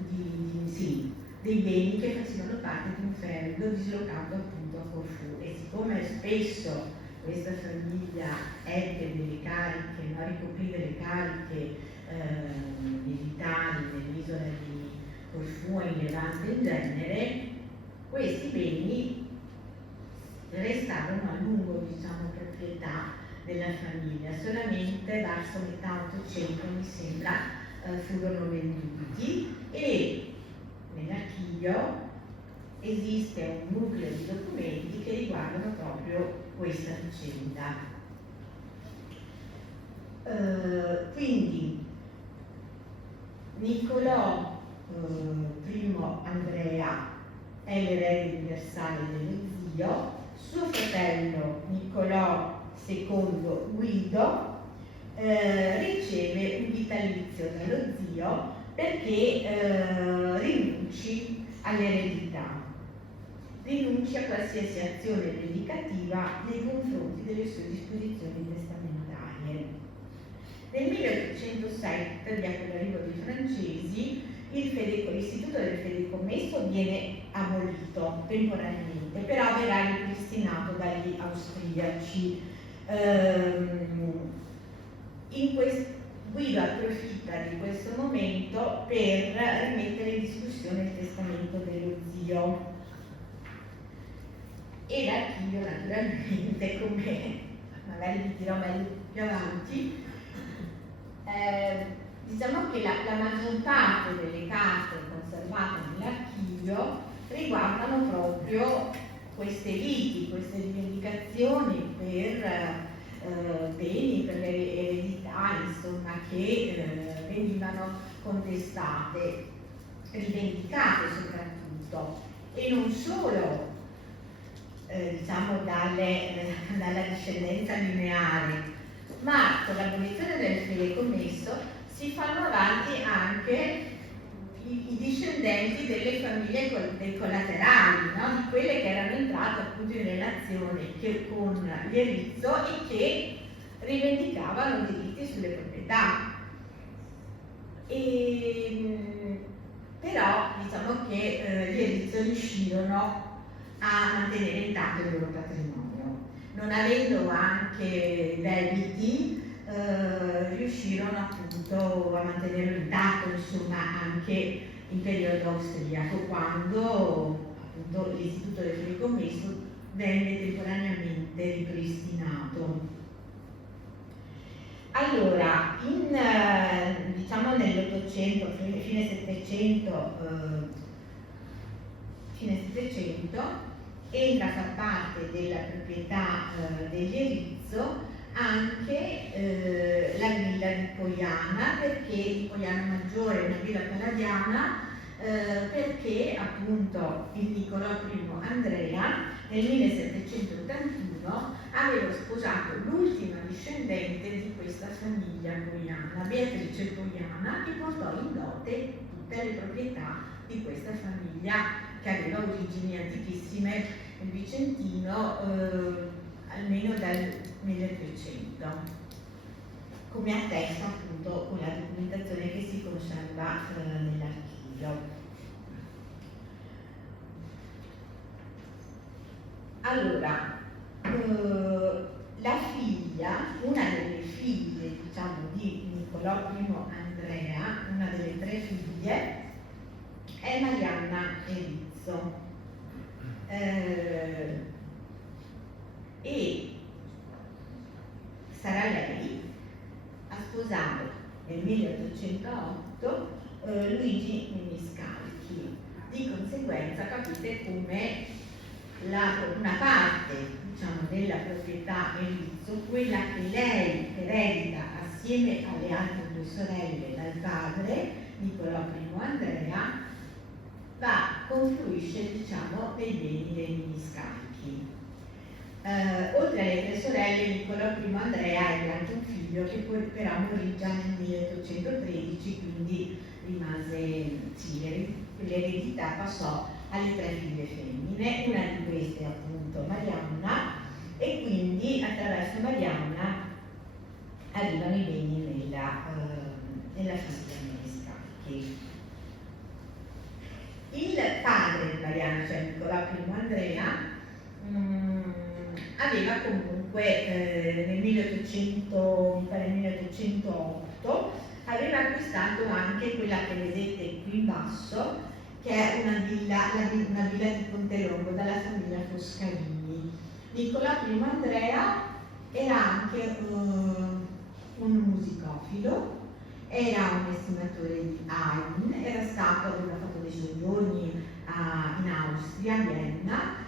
dei beni che facevano parte di un feudo dislocato appunto a Corfù, e siccome spesso questa famiglia ebbe delle cariche, no, ricoprì delle cariche militari nell'isola di Corfù e in Levante in genere, questi beni restarono a lungo, diciamo, proprietà della famiglia, solamente verso metà Ottocento mi sembra furono venduti, e nell'archivio esiste un nucleo di documenti che riguardano proprio questa vicenda. Quindi Niccolò I Andrea è l'erede universale dello zio, suo fratello Niccolò II Guido riceve un vitalizio dallo zio perché rinunci all'eredità, rinunci a qualsiasi azione dedicativa nei confronti delle sue disposizioni testamentarie. Nel 1807, dopo l'arrivo dei francesi, l'istituto del fideikommesso viene abolito temporaneamente, però verrà ripristinato dagli austriaci. Guido approfitta di questo momento per rimettere in discussione il testamento dello zio, e l'archivio naturalmente, come magari vi dirò meglio più avanti, diciamo che la maggior parte delle carte conservate nell'archivio riguardano proprio queste liti, queste rivendicazioni per beni, per le eredità, insomma, che venivano contestate, rivendicate soprattutto, e non solo diciamo dalla discendenza lineare, ma con l'abolizione del fideikommesso si fanno avanti anche i discendenti delle famiglie dei collaterali, no? Di quelle che erano entrate appunto in relazione con l'Erizzo e che rivendicavano diritti sulle proprietà. Però diciamo che gli Erizzo riuscirono a mantenere intatto il loro patrimonio, non avendo anche debiti, riuscirono appunto a mantenerlo intatto, insomma, anche in periodo austriaco, quando appunto l'istituto del fideikommesso venne temporaneamente ripristinato. Allora, diciamo nell'Ottocento, fine Settecento, entra a far parte della proprietà degli Erizzo anche la villa di Poiana, perché di Poiana Maggiore è una villa palladiana, perché appunto il Niccolò I Andrea nel 1781 aveva sposato l'ultima discendente di questa famiglia Poiana, Beatrice Poiana, che portò in dote tutte le proprietà di questa famiglia che aveva origini antichissime nel Vicentino, almeno dal 1300, come attesta appunto quella documentazione che si conserva nell'archivio. Allora, la figlia, una delle figlie, diciamo, di Niccolò I Andrea, una delle tre figlie, è Marianna Erizzo. E sarà lei a sposare nel 1808 Luigi Miniscalchi. Di conseguenza capite come una parte, diciamo, della proprietà Erizzo, quella che lei eredita assieme alle altre due sorelle dal padre Niccolò I Andrea, confluisce, diciamo, nei beni dei Miniscalchi. Oltre alle tre sorelle, Niccolò I Andrea ebbe anche un figlio che poi però morì già nel 1813, quindi rimase, sì, l'eredità passò alle tre figlie femmine, una di queste appunto Marianna, e quindi attraverso Marianna arrivano i beni nella famiglia Miniscalchi. Il padre di Marianna, cioè Niccolò I Andrea, aveva comunque nel 1808 aveva acquistato anche quella che vedete qui in basso, che è una villa di Pontelongo dalla famiglia Foscarini. Nicola I Andrea era anche un musicofilo, era un estimatore di Haydn, aveva fatto dei soggiorni in Austria, a Vienna,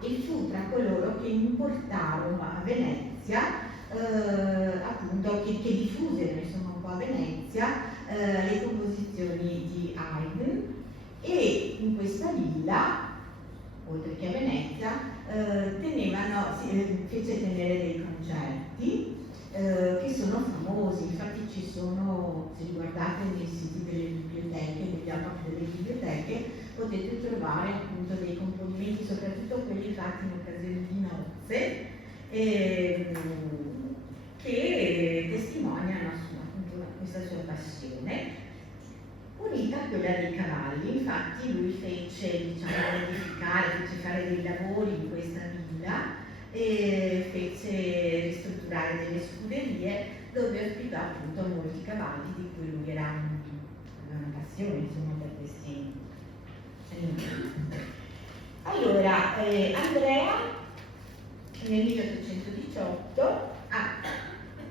e fu tra coloro che importarono a Venezia, appunto, che diffusero insomma un po' a Venezia le composizioni di Haydn, e in questa villa, oltre che a Venezia, fece tenere dei concerti che sono famosi. Infatti se guardate nei siti delle biblioteche, negli album delle biblioteche, potete trovare appunto dei componimenti, soprattutto quelli fatti in occasione di nozze, che testimoniano appunto questa sua passione, unita a quella dei cavalli. Infatti lui fece fare dei lavori in questa villa e fece ristrutturare delle scuderie dove ospitò appunto molti cavalli, di cui lui aveva una passione insomma per questi animali. Allora, Andrea nel 1818,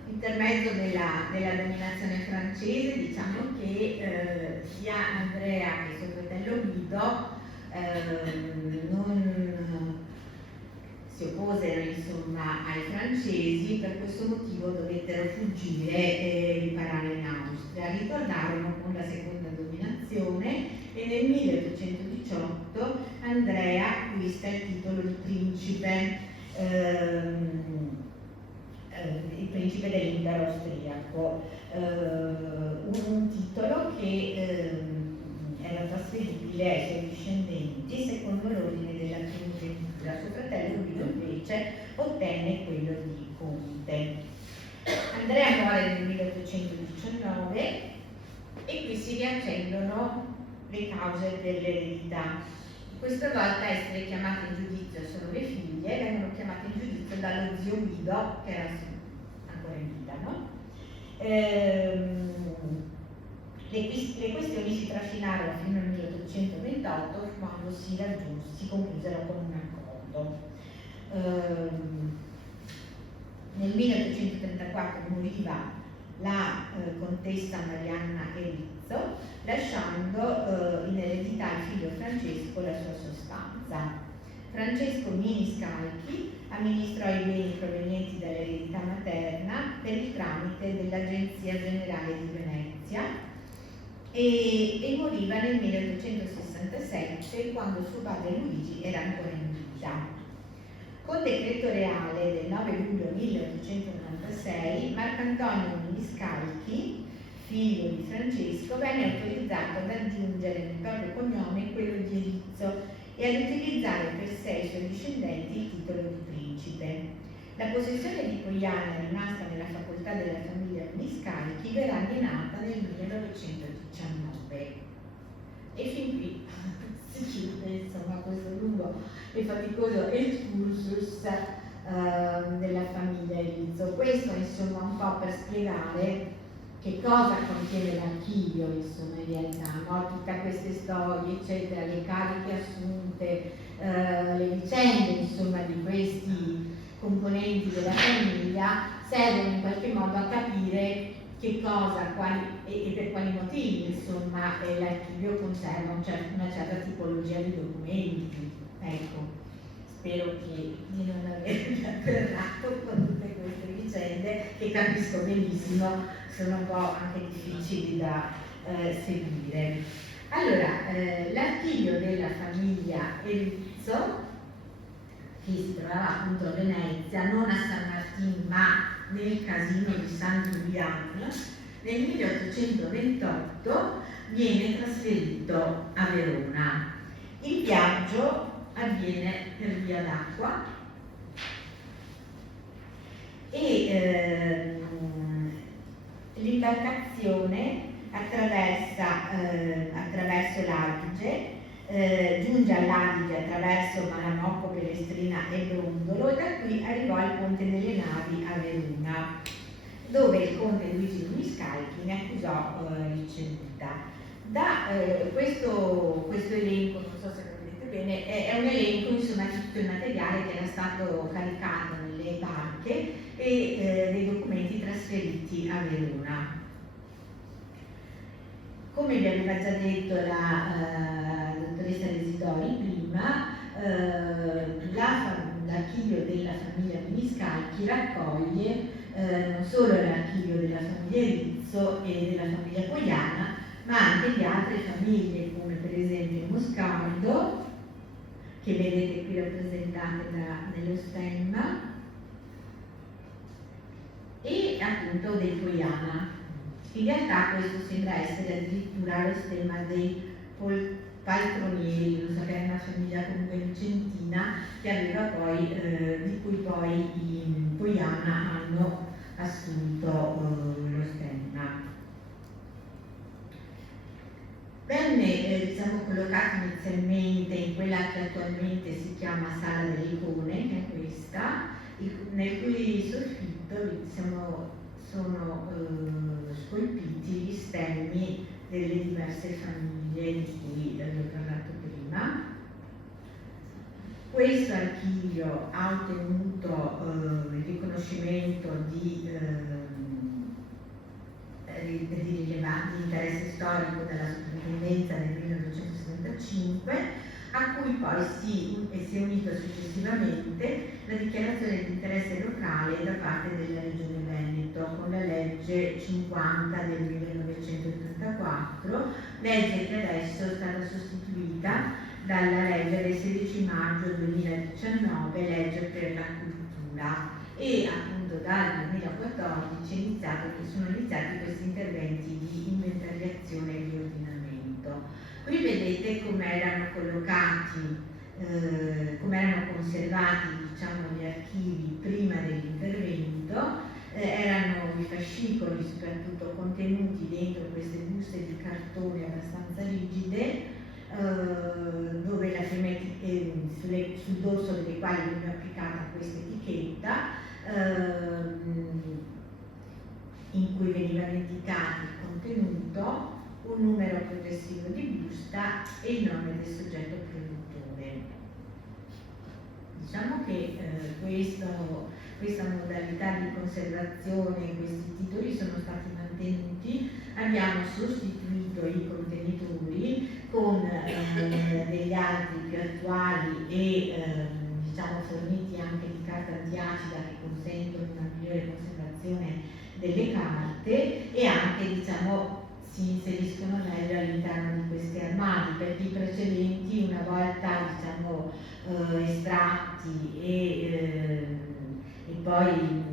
intermezzo della dominazione francese, diciamo che sia Andrea che suo fratello Guido non si opposero insomma ai francesi. Per questo motivo dovettero fuggire e riparare in Austria. Ritornarono con la seconda dominazione e nel 1818 Andrea acquista il titolo di principe, il principe dell'Impero austriaco, un titolo che era trasferibile ai suoi discendenti secondo l'ordine della primogenitura. Suo fratello Guido invece ottenne quello di conte. Andrea muore nel 1819 e qui si riaccendono le cause dell'eredità. Questa volta a essere chiamate in giudizio sono le figlie, vengono chiamate in giudizio dallo zio Guido, che era ancora in vita, no? Le questioni si trascinarono fino al 1828, quando si conclusero con un accordo. Nel 1834 moriva la contessa Marianna Erizzo, lasciando in eredità al figlio Francesco la sua sostanza. Francesco Miniscalchi amministrò i beni provenienti dall'eredità materna per il tramite dell'Agenzia Generale di Venezia e moriva nel 1867, quando suo padre Luigi era ancora in vita. Con decreto reale del 9 luglio 1896, Marcantonio Miniscalchi, figlio di Francesco, venne autorizzato ad aggiungere nel proprio cognome quello di Erizzo e ad utilizzare per sé e i suoi discendenti il titolo di principe. La possessione di Poiana, rimasta nella facoltà della famiglia Miniscalchi, verrà alienata nel 1919. E fin qui si chiude insomma questo lungo e faticoso excursus della famiglia Erizzo. Questo insomma un po' per spiegare che cosa contiene l'archivio, insomma, in realtà, no? Tutte queste storie, eccetera, le cariche assunte, le vicende, insomma, di questi componenti della famiglia servono in qualche modo a capire che cosa, e per quali motivi, insomma, l'archivio conserva una certa tipologia di documenti. Ecco, spero di non avervi atterrato con tutte queste vicende, che capisco benissimo sono un po' anche difficili da seguire. Allora, l'archivio della famiglia Erizzo, che si trovava appunto a Venezia, non a San Martino ma nel casino di San Giuliano, nel 1828 viene trasferito a Verona. Il viaggio avviene per via d'acqua e l'imbarcazione attraverso l'Adige giunge all'Adige attraverso Malamocco, Pelestrina e Brondolo, e da qui arrivò al Ponte delle Navi a Verona, dove il conte Luigi Uniscalchi ne accusò ricevuta. Da questo elenco, non so se lo vedete bene, è un elenco insomma di tutto il materiale che era stato caricato nelle barche e dei documenti trasferiti a Verona. Come vi aveva già detto la dottoressa Residori prima, l'archivio della famiglia Uniscalchi raccoglie non solo l'archivio della famiglia Rizzo e della famiglia Poiana, ma anche di altre famiglie, come per esempio Moscardo, che vedete qui rappresentate nello stemma, e appunto dei Poiana. In realtà questo sembra essere addirittura lo stemma dei Paltronieri, lo so che è una famiglia comunque vicentina che aveva poi, di cui poi i Poiana hanno assunto lo stemma. Venne diciamo, collocato inizialmente in quella che attualmente si chiama Sala delle Icone, che è questa, nel cui soffitto diciamo, sono scolpiti gli stemmi delle diverse famiglie di cui vi ho parlato prima. Questo archivio ha ottenuto il riconoscimento di rilevante interesse storico dalla soprintendenza nel 1975, a cui poi si è unito successivamente la dichiarazione di interesse locale da parte della Regione Veneto con la legge 50 del 1984, legge che adesso è stata sostituita dalla legge del 16 maggio 2019, legge per la cultura, e appunto dal 2014 sono iniziati questi interventi di inventariazione e di ordinamento. Qui vedete come erano collocati, come erano conservati diciamo, gli archivi prima dell'intervento. Erano i fascicoli soprattutto contenuti dentro queste buste di cartone abbastanza rigide, dove sul dorso delle quali veniva applicata questa etichetta, in cui venivano indicati il contenuto, un numero progressivo di busta e il nome del soggetto produttore. Diciamo che questa modalità di conservazione, questi titoli sono stati mantenuti, abbiamo sostituito i contenitori con degli altri più attuali e diciamo forniti anche di carta antiacida che consentono una migliore conservazione delle carte e anche diciamo si inseriscono meglio all'interno di questi armadi, perché i precedenti una volta diciamo estratti e poi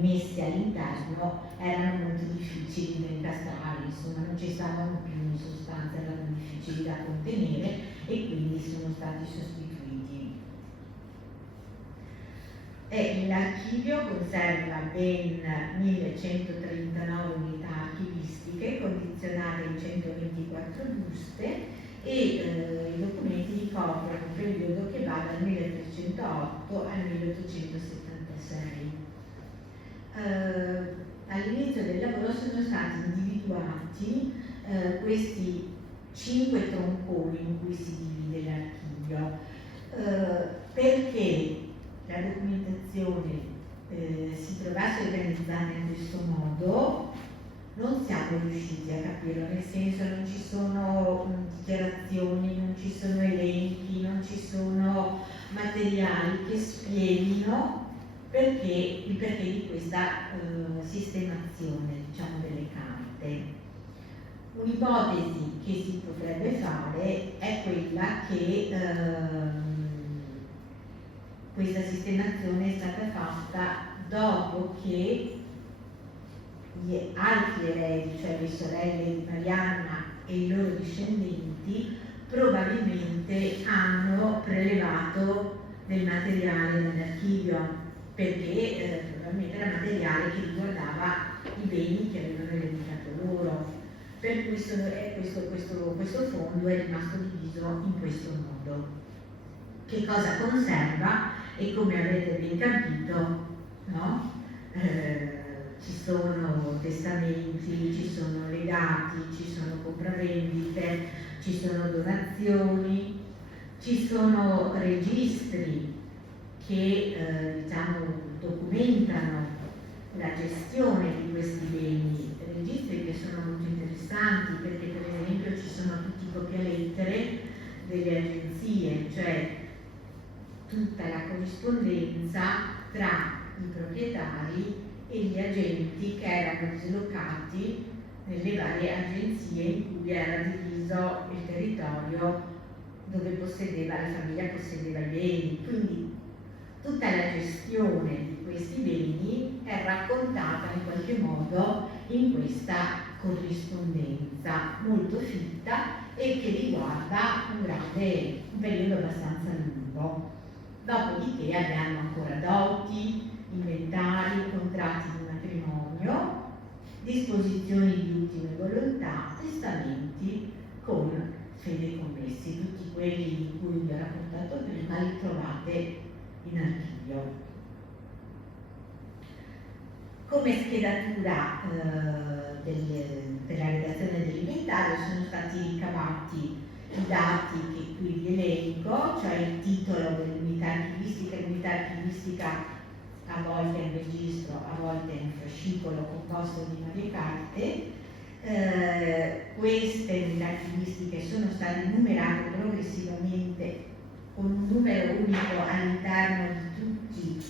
rimessi all'interno erano molto difficili da incastrare, insomma non ci stavano più in sostanza, erano difficili da contenere e quindi sono stati sostituiti. L'archivio conserva ben 1139 unità archivistiche condizionate in 124 buste e i documenti ricoprono un periodo che va dal 1308 al 1876. All'inizio del lavoro sono stati individuati questi 5 tronconi in cui si divide l'archivio, perché la documentazione si trovasse organizzata in questo modo, non siamo riusciti a capirlo, nel senso non ci sono dichiarazioni, non ci sono elenchi, non ci sono materiali che spieghino il perché di questa sistemazione diciamo, delle carte. Un'ipotesi che si potrebbe fare è quella che questa sistemazione è stata fatta dopo che gli altri eredi, cioè le sorelle di Marianna e i loro discendenti, probabilmente hanno prelevato del materiale nell'archivio, perché probabilmente era materiale che riguardava i beni che avevano ereditato loro. per cui questo fondo è rimasto diviso in questo modo. Che cosa conserva? E come avete ben capito, no? Ci sono testamenti, ci sono legati, ci sono compravendite, ci sono donazioni, ci sono registri che documentano la gestione di questi beni, registri che sono molto interessanti perché per esempio ci sono tutti i copialettere delle agenzie, cioè tutta la corrispondenza tra i proprietari e gli agenti che erano dislocati nelle varie agenzie in cui era diviso il territorio dove la famiglia possedeva i beni. Quindi tutta la gestione di questi beni è raccontata in qualche modo in questa corrispondenza molto fitta e che riguarda un periodo abbastanza lungo. Dopodiché abbiamo ancora doti, inventari, contratti di matrimonio, disposizioni di ultime volontà, testamenti con fideicommessi. Tutti quelli di cui vi ho raccontato prima li trovate in archivio. Come schedatura per la redazione dell'inventario sono stati ricavati i dati che qui vi elenco, cioè il titolo dell'unità archivistica. L'unità archivistica a volte è un registro, a volte è un fascicolo composto di varie carte. Queste unità archivistiche sono state numerate progressivamente con un numero unico all'interno di tutti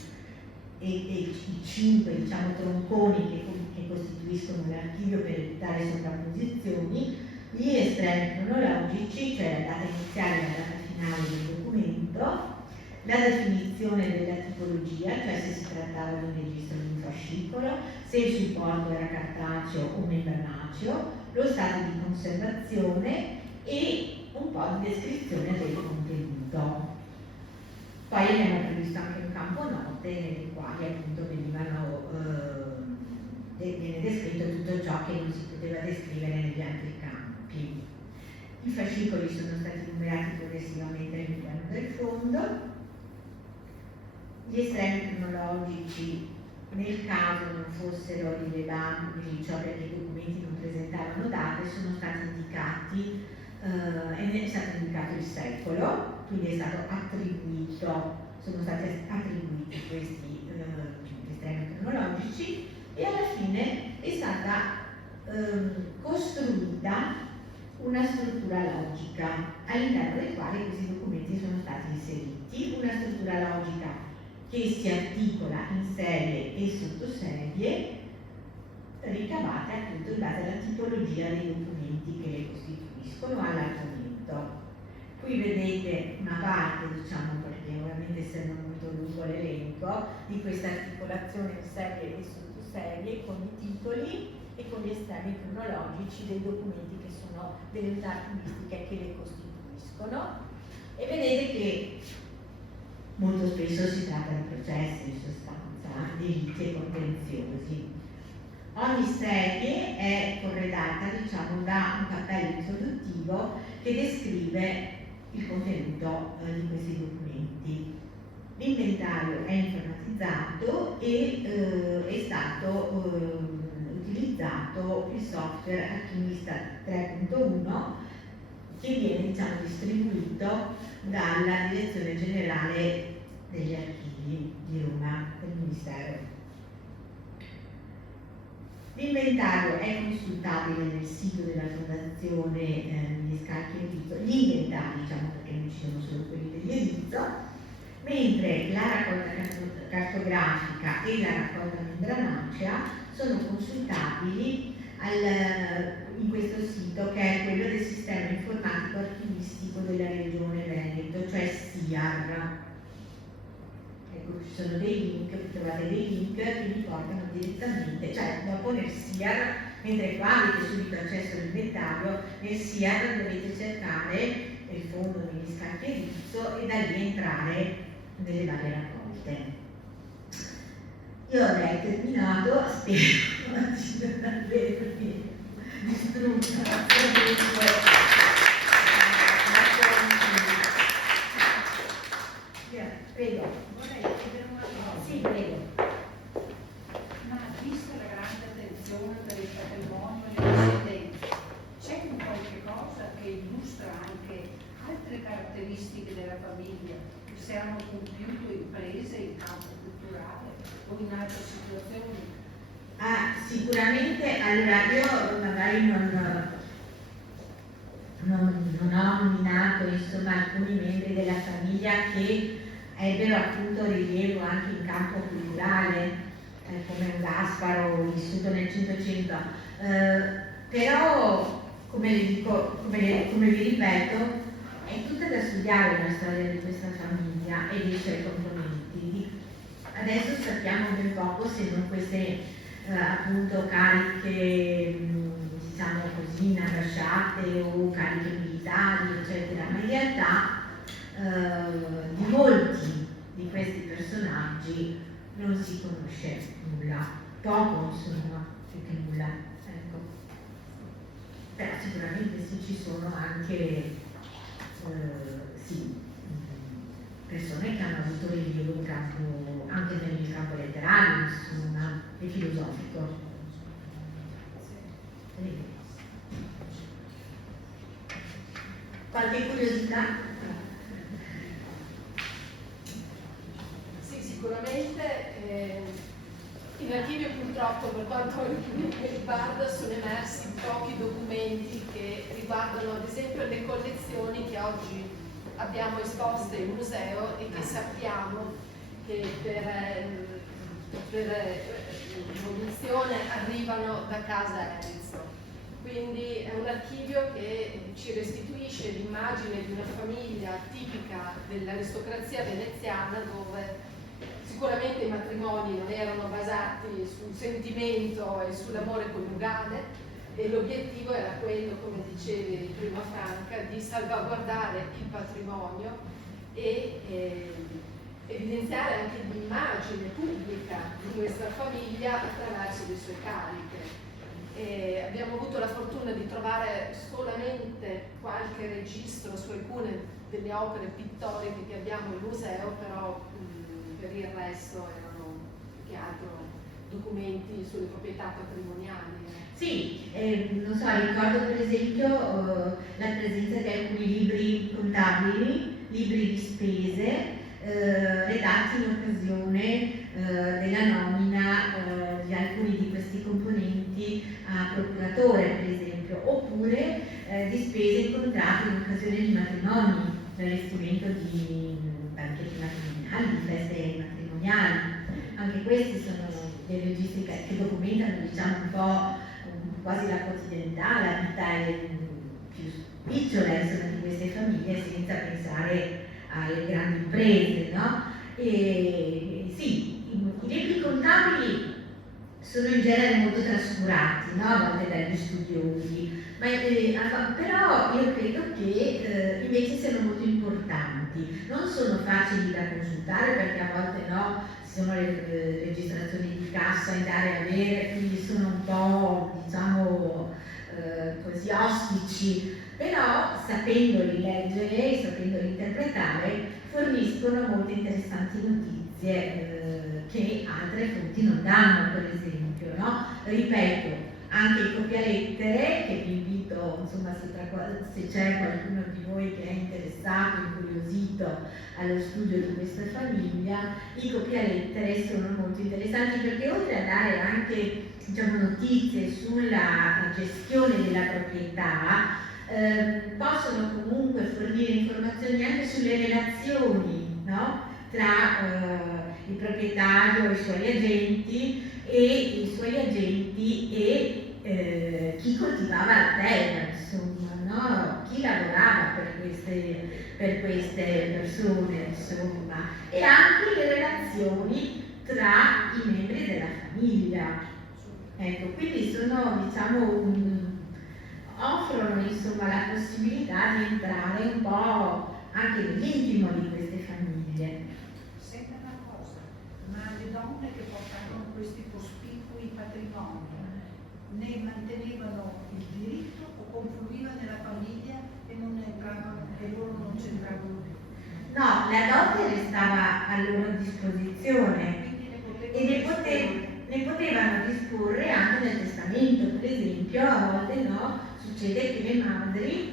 i 5 tronconi che costituiscono l'archivio per evitare sovrapposizioni, gli estremi cronologici, cioè la data iniziale e la data finale del documento, la definizione della tipologia, cioè se si trattava di un registro di un fascicolo, se il supporto era cartaceo o membranaceo, lo stato di conservazione e un po' di descrizione del contenuto. Poi abbiamo previsto anche un campo note nei quali appunto viene descritto tutto ciò che non si poteva descrivere negli altri campi. I fascicoli sono stati numerati progressivamente all'interno del fondo. Gli estremi cronologici, nel caso non fossero rilevanti, cioè perché i documenti non presentavano date, sono stati indicati e è stato indicato il secolo, quindi sono stati attribuiti questi estremi cronologici e alla fine è stata costruita una struttura logica all'interno del quale questi documenti sono stati inseriti, una struttura logica che si articola in serie e sottoserie ricavate appunto in base alla tipologia dei documenti che le costituiscono all'argomento. Qui vedete una parte, perché ovviamente essendo molto lungo l'elenco, di questa articolazione in serie e sottoserie con i titoli e con gli estremi cronologici dei documenti che sono delle unità archivistiche che le costituiscono. E vedete che molto spesso si tratta di processi in sostanza, di liti e contenziosi. Ogni serie è corredata da un cappello introduttivo che descrive il contenuto di questi documenti. L'inventario è informatizzato e è stato utilizzato il software Alchimista 3.1 che viene distribuito dalla Direzione Generale degli Archivi di Roma, del Ministero. L'inventario è consultabile nel sito della Fondazione Miniscalchi e Rizzo, gli inventari, perché non ci sono solo quelli degli Rizzo, mentre la raccolta cartografica e la raccolta membranacea sono consultabili in questo sito che è quello del Sistema Informatico Archivistico della Regione Veneto, cioè SIAR. Ecco, ci sono dei link, trovate dei link che vi portano direttamente, cioè dopo nel SIAR, mentre qua avete subito accesso all'inventario, nel SIAR dovete cercare il fondo degli scacchi e Rizzo e da lì entrare nelle varie raccolte. Io avrei terminato, spero di non avervi distrutta. Prego. Vorrei chiedere una cosa. Sì, prego. Ma vista la grande attenzione per il patrimonio e le residenze, c'è un qualche cosa che illustra anche altre caratteristiche della famiglia che si erano compiute imprese in campo culturale o in altre situazioni? Sicuramente, allora io magari non ho nominato insomma alcuni membri della famiglia che ebbero appunto rilievo anche in campo culturale, come un Gasparo vissuto nel Cinquecento, però come vi ripeto, è tutta da studiare la storia di questa famiglia e dei suoi componenti. Adesso sappiamo ben poco, se non queste appunto cariche diciamo così inarrasciate o cariche militari eccetera, ma in realtà di molti di questi personaggi non si conosce nulla, poco insomma, più che nulla, ecco. Però sicuramente sì, ci sono anche sì, persone che hanno avuto rilievo in campo, anche nel campo letterario, insomma, e filosofico. Qualche curiosità? Sì, sicuramente in archivio purtroppo per quanto mi riguarda sono emersi pochi documenti che riguardano ad esempio le collezioni che oggi abbiamo esposte in museo e che sappiamo che per evoluzione arrivano da casa Erizzo. Quindi è un archivio che ci restituisce l'immagine di una famiglia tipica dell'aristocrazia veneziana, dove sicuramente i matrimoni non erano basati sul sentimento e sull'amore coniugale, e l'obiettivo era quello, come dicevi prima Franca, di salvaguardare il patrimonio e evidenziare anche l'immagine pubblica di questa famiglia attraverso le sue cariche. Abbiamo avuto la fortuna di trovare solamente qualche registro su alcune delle opere pittoriche che abbiamo in museo, però per il resto erano più che altro documenti sulle proprietà patrimoniali. Sì, non so, ricordo per esempio la presenza di alcuni libri contabili, libri di spese, redatti in occasione della nomina di alcuni di questi componenti a procuratore, per esempio, oppure di spese incontrate in occasione di matrimoni, l'allestimento di banchetti matrimoniali, di feste matrimoniali. Anche questi sono dei registri che documentano, diciamo, un po' quasi la quotidianità, la vita più spicciola insomma, di queste famiglie, senza pensare alle grandi imprese, no? E sì, i libri contabili sono in genere molto trascurati, no? A volte dagli studiosi, però io credo che invece siano molto importanti. Non sono facili da consultare perché a volte no, ci sono le registrazioni di cassa in dare e avere, quindi sono un po' diciamo così ostici, però sapendoli leggere e sapendoli interpretare forniscono molte interessanti notizie che altre fonti non danno, per esempio, no? Ripeto, anche i copialettere, che vi invito, insomma, se c'è qualcuno di voi che è interessato, incuriosito allo studio di questa famiglia, i copialettere sono molto interessanti perché oltre a dare anche diciamo, notizie sulla gestione della proprietà, possono comunque fornire informazioni anche sulle relazioni, no? Tra il proprietario e i suoi agenti e chi coltivava la terra, insomma, no? Chi lavorava per queste persone, insomma, e anche le relazioni tra i membri della famiglia. Ecco, quindi sono, diciamo, offrono insomma la possibilità di entrare un po' anche nell'intimo di queste famiglie. Senta una cosa, ma le donne che portavano questi cospicui patrimoni ne mantenevano il confluiva nella famiglia e non entravano, e loro non c'entravano più. No, la dote restava a loro disposizione Quindi ne potevano disporre anche nel testamento. Per esempio, a volte no, succede che le madri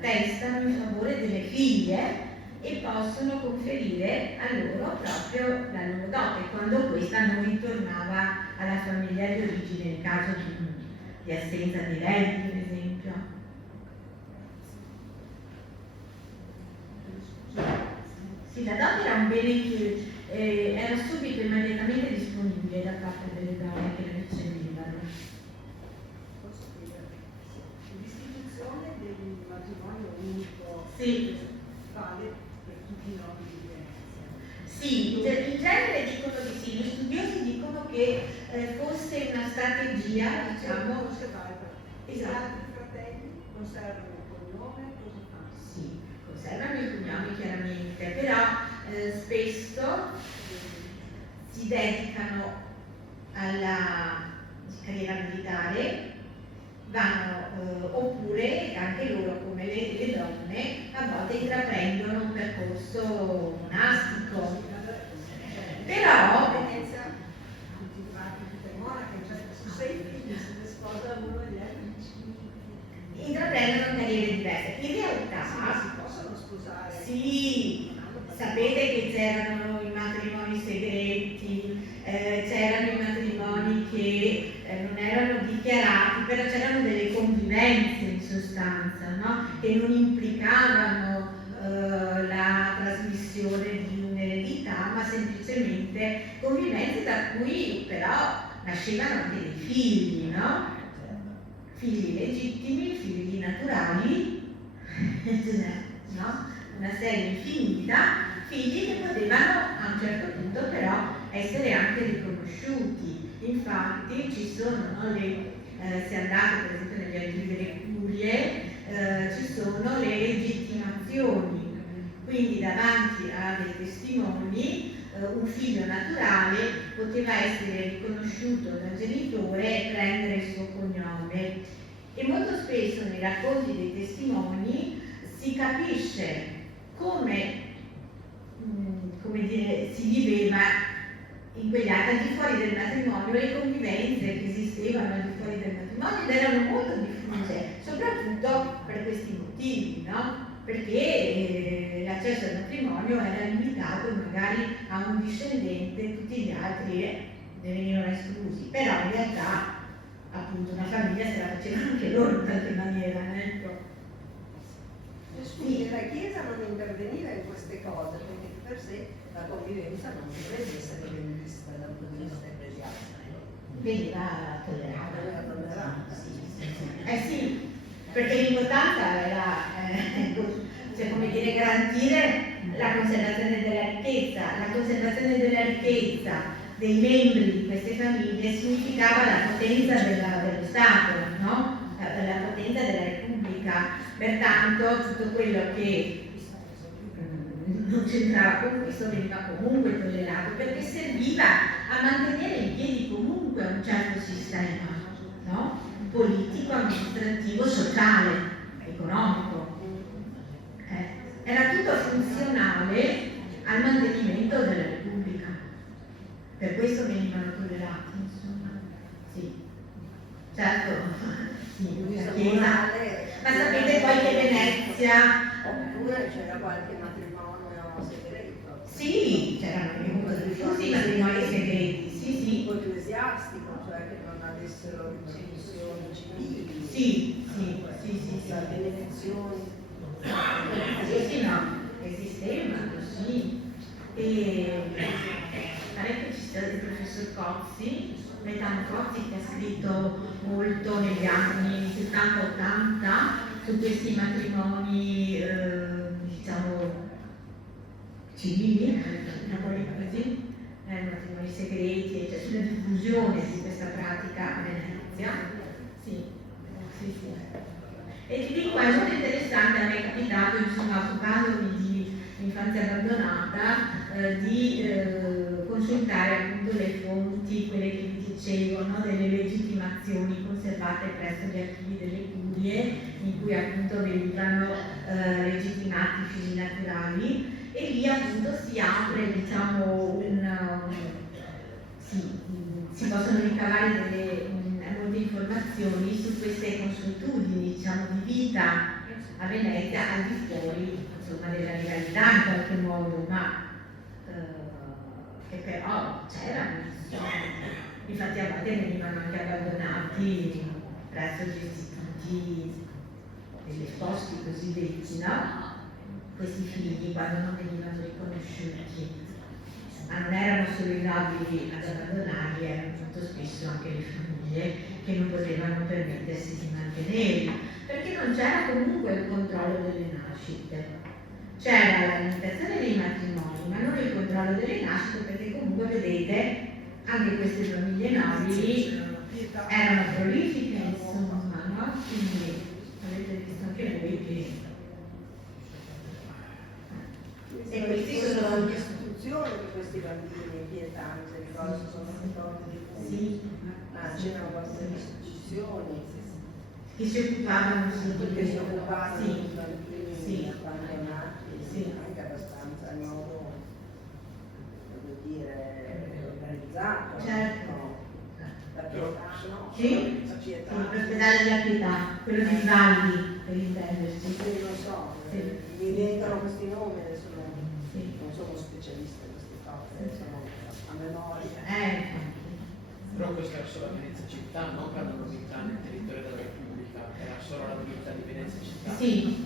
testano in favore delle figlie e possono conferire a loro proprio la loro dote quando questa non ritornava alla famiglia di origine in caso di assenza di lei, per esempio. Sì, la dote era un bene che era subito immediatamente disponibile da parte delle donne che la ricevevano. l'istituzione del matrimonio unico Sì. vale per tutti i nobili di Venezia. Sì, in genere dicono di sì, gli studiosi dicono che fosse una strategia, diciamo. Forse vale per gli Esatto. altri fratelli conservano il cognome, cosa fanno? Sì, conservano i cognomi chiaramente, però spesso si dedicano alla carriera militare, oppure anche loro come le donne a volte intraprendono un percorso monastico. Però Venezia, tutti i fatti, tutte le monache, cioè su 6 figli se ne sposa uno e gli altri 5. intraprendono carriere diverse. In Si realtà, possono sposare. sì, sapete che c'erano i matrimoni segreti, c'erano i matrimoni che non erano dichiarati, però c'erano delle convivenze in sostanza, no? Che non implicavano la trasmissione di un'eredità, ma semplicemente convivenze da cui però nascevano anche dei figli, no? Figli legittimi, figli naturali, no? Una serie infinita, figli che potevano a un certo punto però essere anche riconosciuti. Infatti ci sono, no, se andate per esempio negli archivi delle curie, ci sono le legittimazioni, quindi davanti a dei testimoni un figlio naturale poteva essere riconosciuto dal genitore e prendere il suo cognome. E molto spesso nei racconti dei testimoni si capisce come si viveva in quegli anni al di fuori del matrimonio, le convivenze che esistevano al di fuori del matrimonio ed erano molto diffuse, soprattutto per questi motivi, no? Perché l'accesso al matrimonio era limitato magari a un discendente, tutti gli altri ne venivano esclusi, però in realtà appunto una famiglia se la facevano anche loro in qualche maniera, ecco. Scusi, la Chiesa non interveniva in queste cose perché di per sé la convivenza non dovrebbe essere ben vista dal punto di vista ecclesiastico. Veniva tollerata. Aveva tollerato, sì. Sì, perché l'importanza era cioè, come dire, garantire la conservazione della ricchezza. La conservazione della ricchezza dei membri di queste famiglie significava la potenza dello Stato, no? La potenza della Repubblica. Pertanto tutto quello che non c'entrava con questo veniva comunque tollerato perché serviva a mantenere in piedi comunque un certo sistema, no? Politico, amministrativo, sociale, economico. Era tutto funzionale al mantenimento della Repubblica. Per questo venivano tollerati, insomma. Sì, certo. Sì, la Chiesa. Ma sapete poi che Venezia. Oppure c'era qualche matrimonio segreto. Sì, c'erano molto diffusi matrimoni segreti, sì, sì. Tipo ecclesiastico, cioè che non avessero ricevuzioni civili. Sì, sì, sì, sì, sì. Benedizioni. Sì, no, esistevano, sì. E pare che ci sia il professor Cozzi, Gaetano Cozzi, che ha scritto molto negli anni 70-80 su questi matrimoni, diciamo, civili, così, matrimoni segreti, cioè sulla diffusione di questa pratica a Venezia. Sì, sì, sì. E ti dico, è molto interessante, a me è capitato, insomma, occupandomi di infanzia abbandonata, di consultare appunto le fonti, quelle che vi dicevo, no, delle legittimazioni conservate presso gli archivi delle curie, in cui appunto venivano legittimati figli naturali, e lì appunto si apre, diciamo, si possono ricavare molte informazioni su queste consuetudini, diciamo, di vita a Venezia al di fuori, insomma, della legalità in qualche modo, ma che però c'erano, infatti a volte venivano anche abbandonati presso gli istituti degli esposti cosiddetti, no? Questi figli quando non venivano riconosciuti, ma non erano solo i nobili ad abbandonarli, erano molto spesso anche le famiglie che non potevano permettersi di mantenerli, perché non c'era comunque il controllo delle nascite. C'era la limitazione dei matrimoni, ma non il controllo delle nascite, perché comunque vedete anche queste famiglie nobili erano prolifiche, insomma, no? Quindi avete visto anche voi che... E questi sono anche istituzioni per questi bambini pietanti, ricordo sono stati sì. c'erano queste istituzioni che si occupavano perché si occupavano sì. di bambini abbandonati, sì. anche abbastanza in modo, voglio dire, organizzato. Certo. La Pietà, no? Sì? La Pietà. Sì, l'ospedale della Pietà, quello di Valdi, per intendersi. Sì, non so, mi diventano questi nomi, adesso non sono specialista in queste cose, sono a memoria. Però questa era solo a Venezia città, non per la novità nel territorio della Repubblica, era solo la novità di Venezia città. Sì,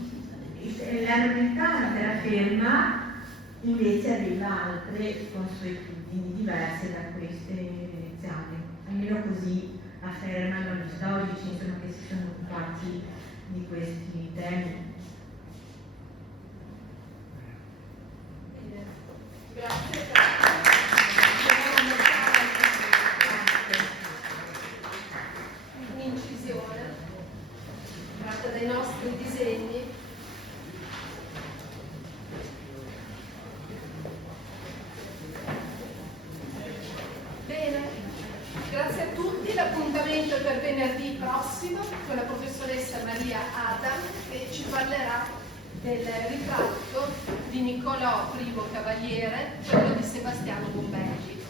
la novità, la terraferma, invece aveva altre consuetudini diverse da queste veneziane, almeno così affermano gli storici, insomma, che si sono occupati di questi temi. Grazie. Un'incisione tratta dai nostri disegni. Bene, grazie a tutti. L'appuntamento è per venerdì prossimo con la professoressa Maria Adam, che ci parlerà del ritratto di Niccolò I Cavaliere, quello di Sebastiano Bombelli.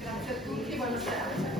Grazie a tutti, buona serata.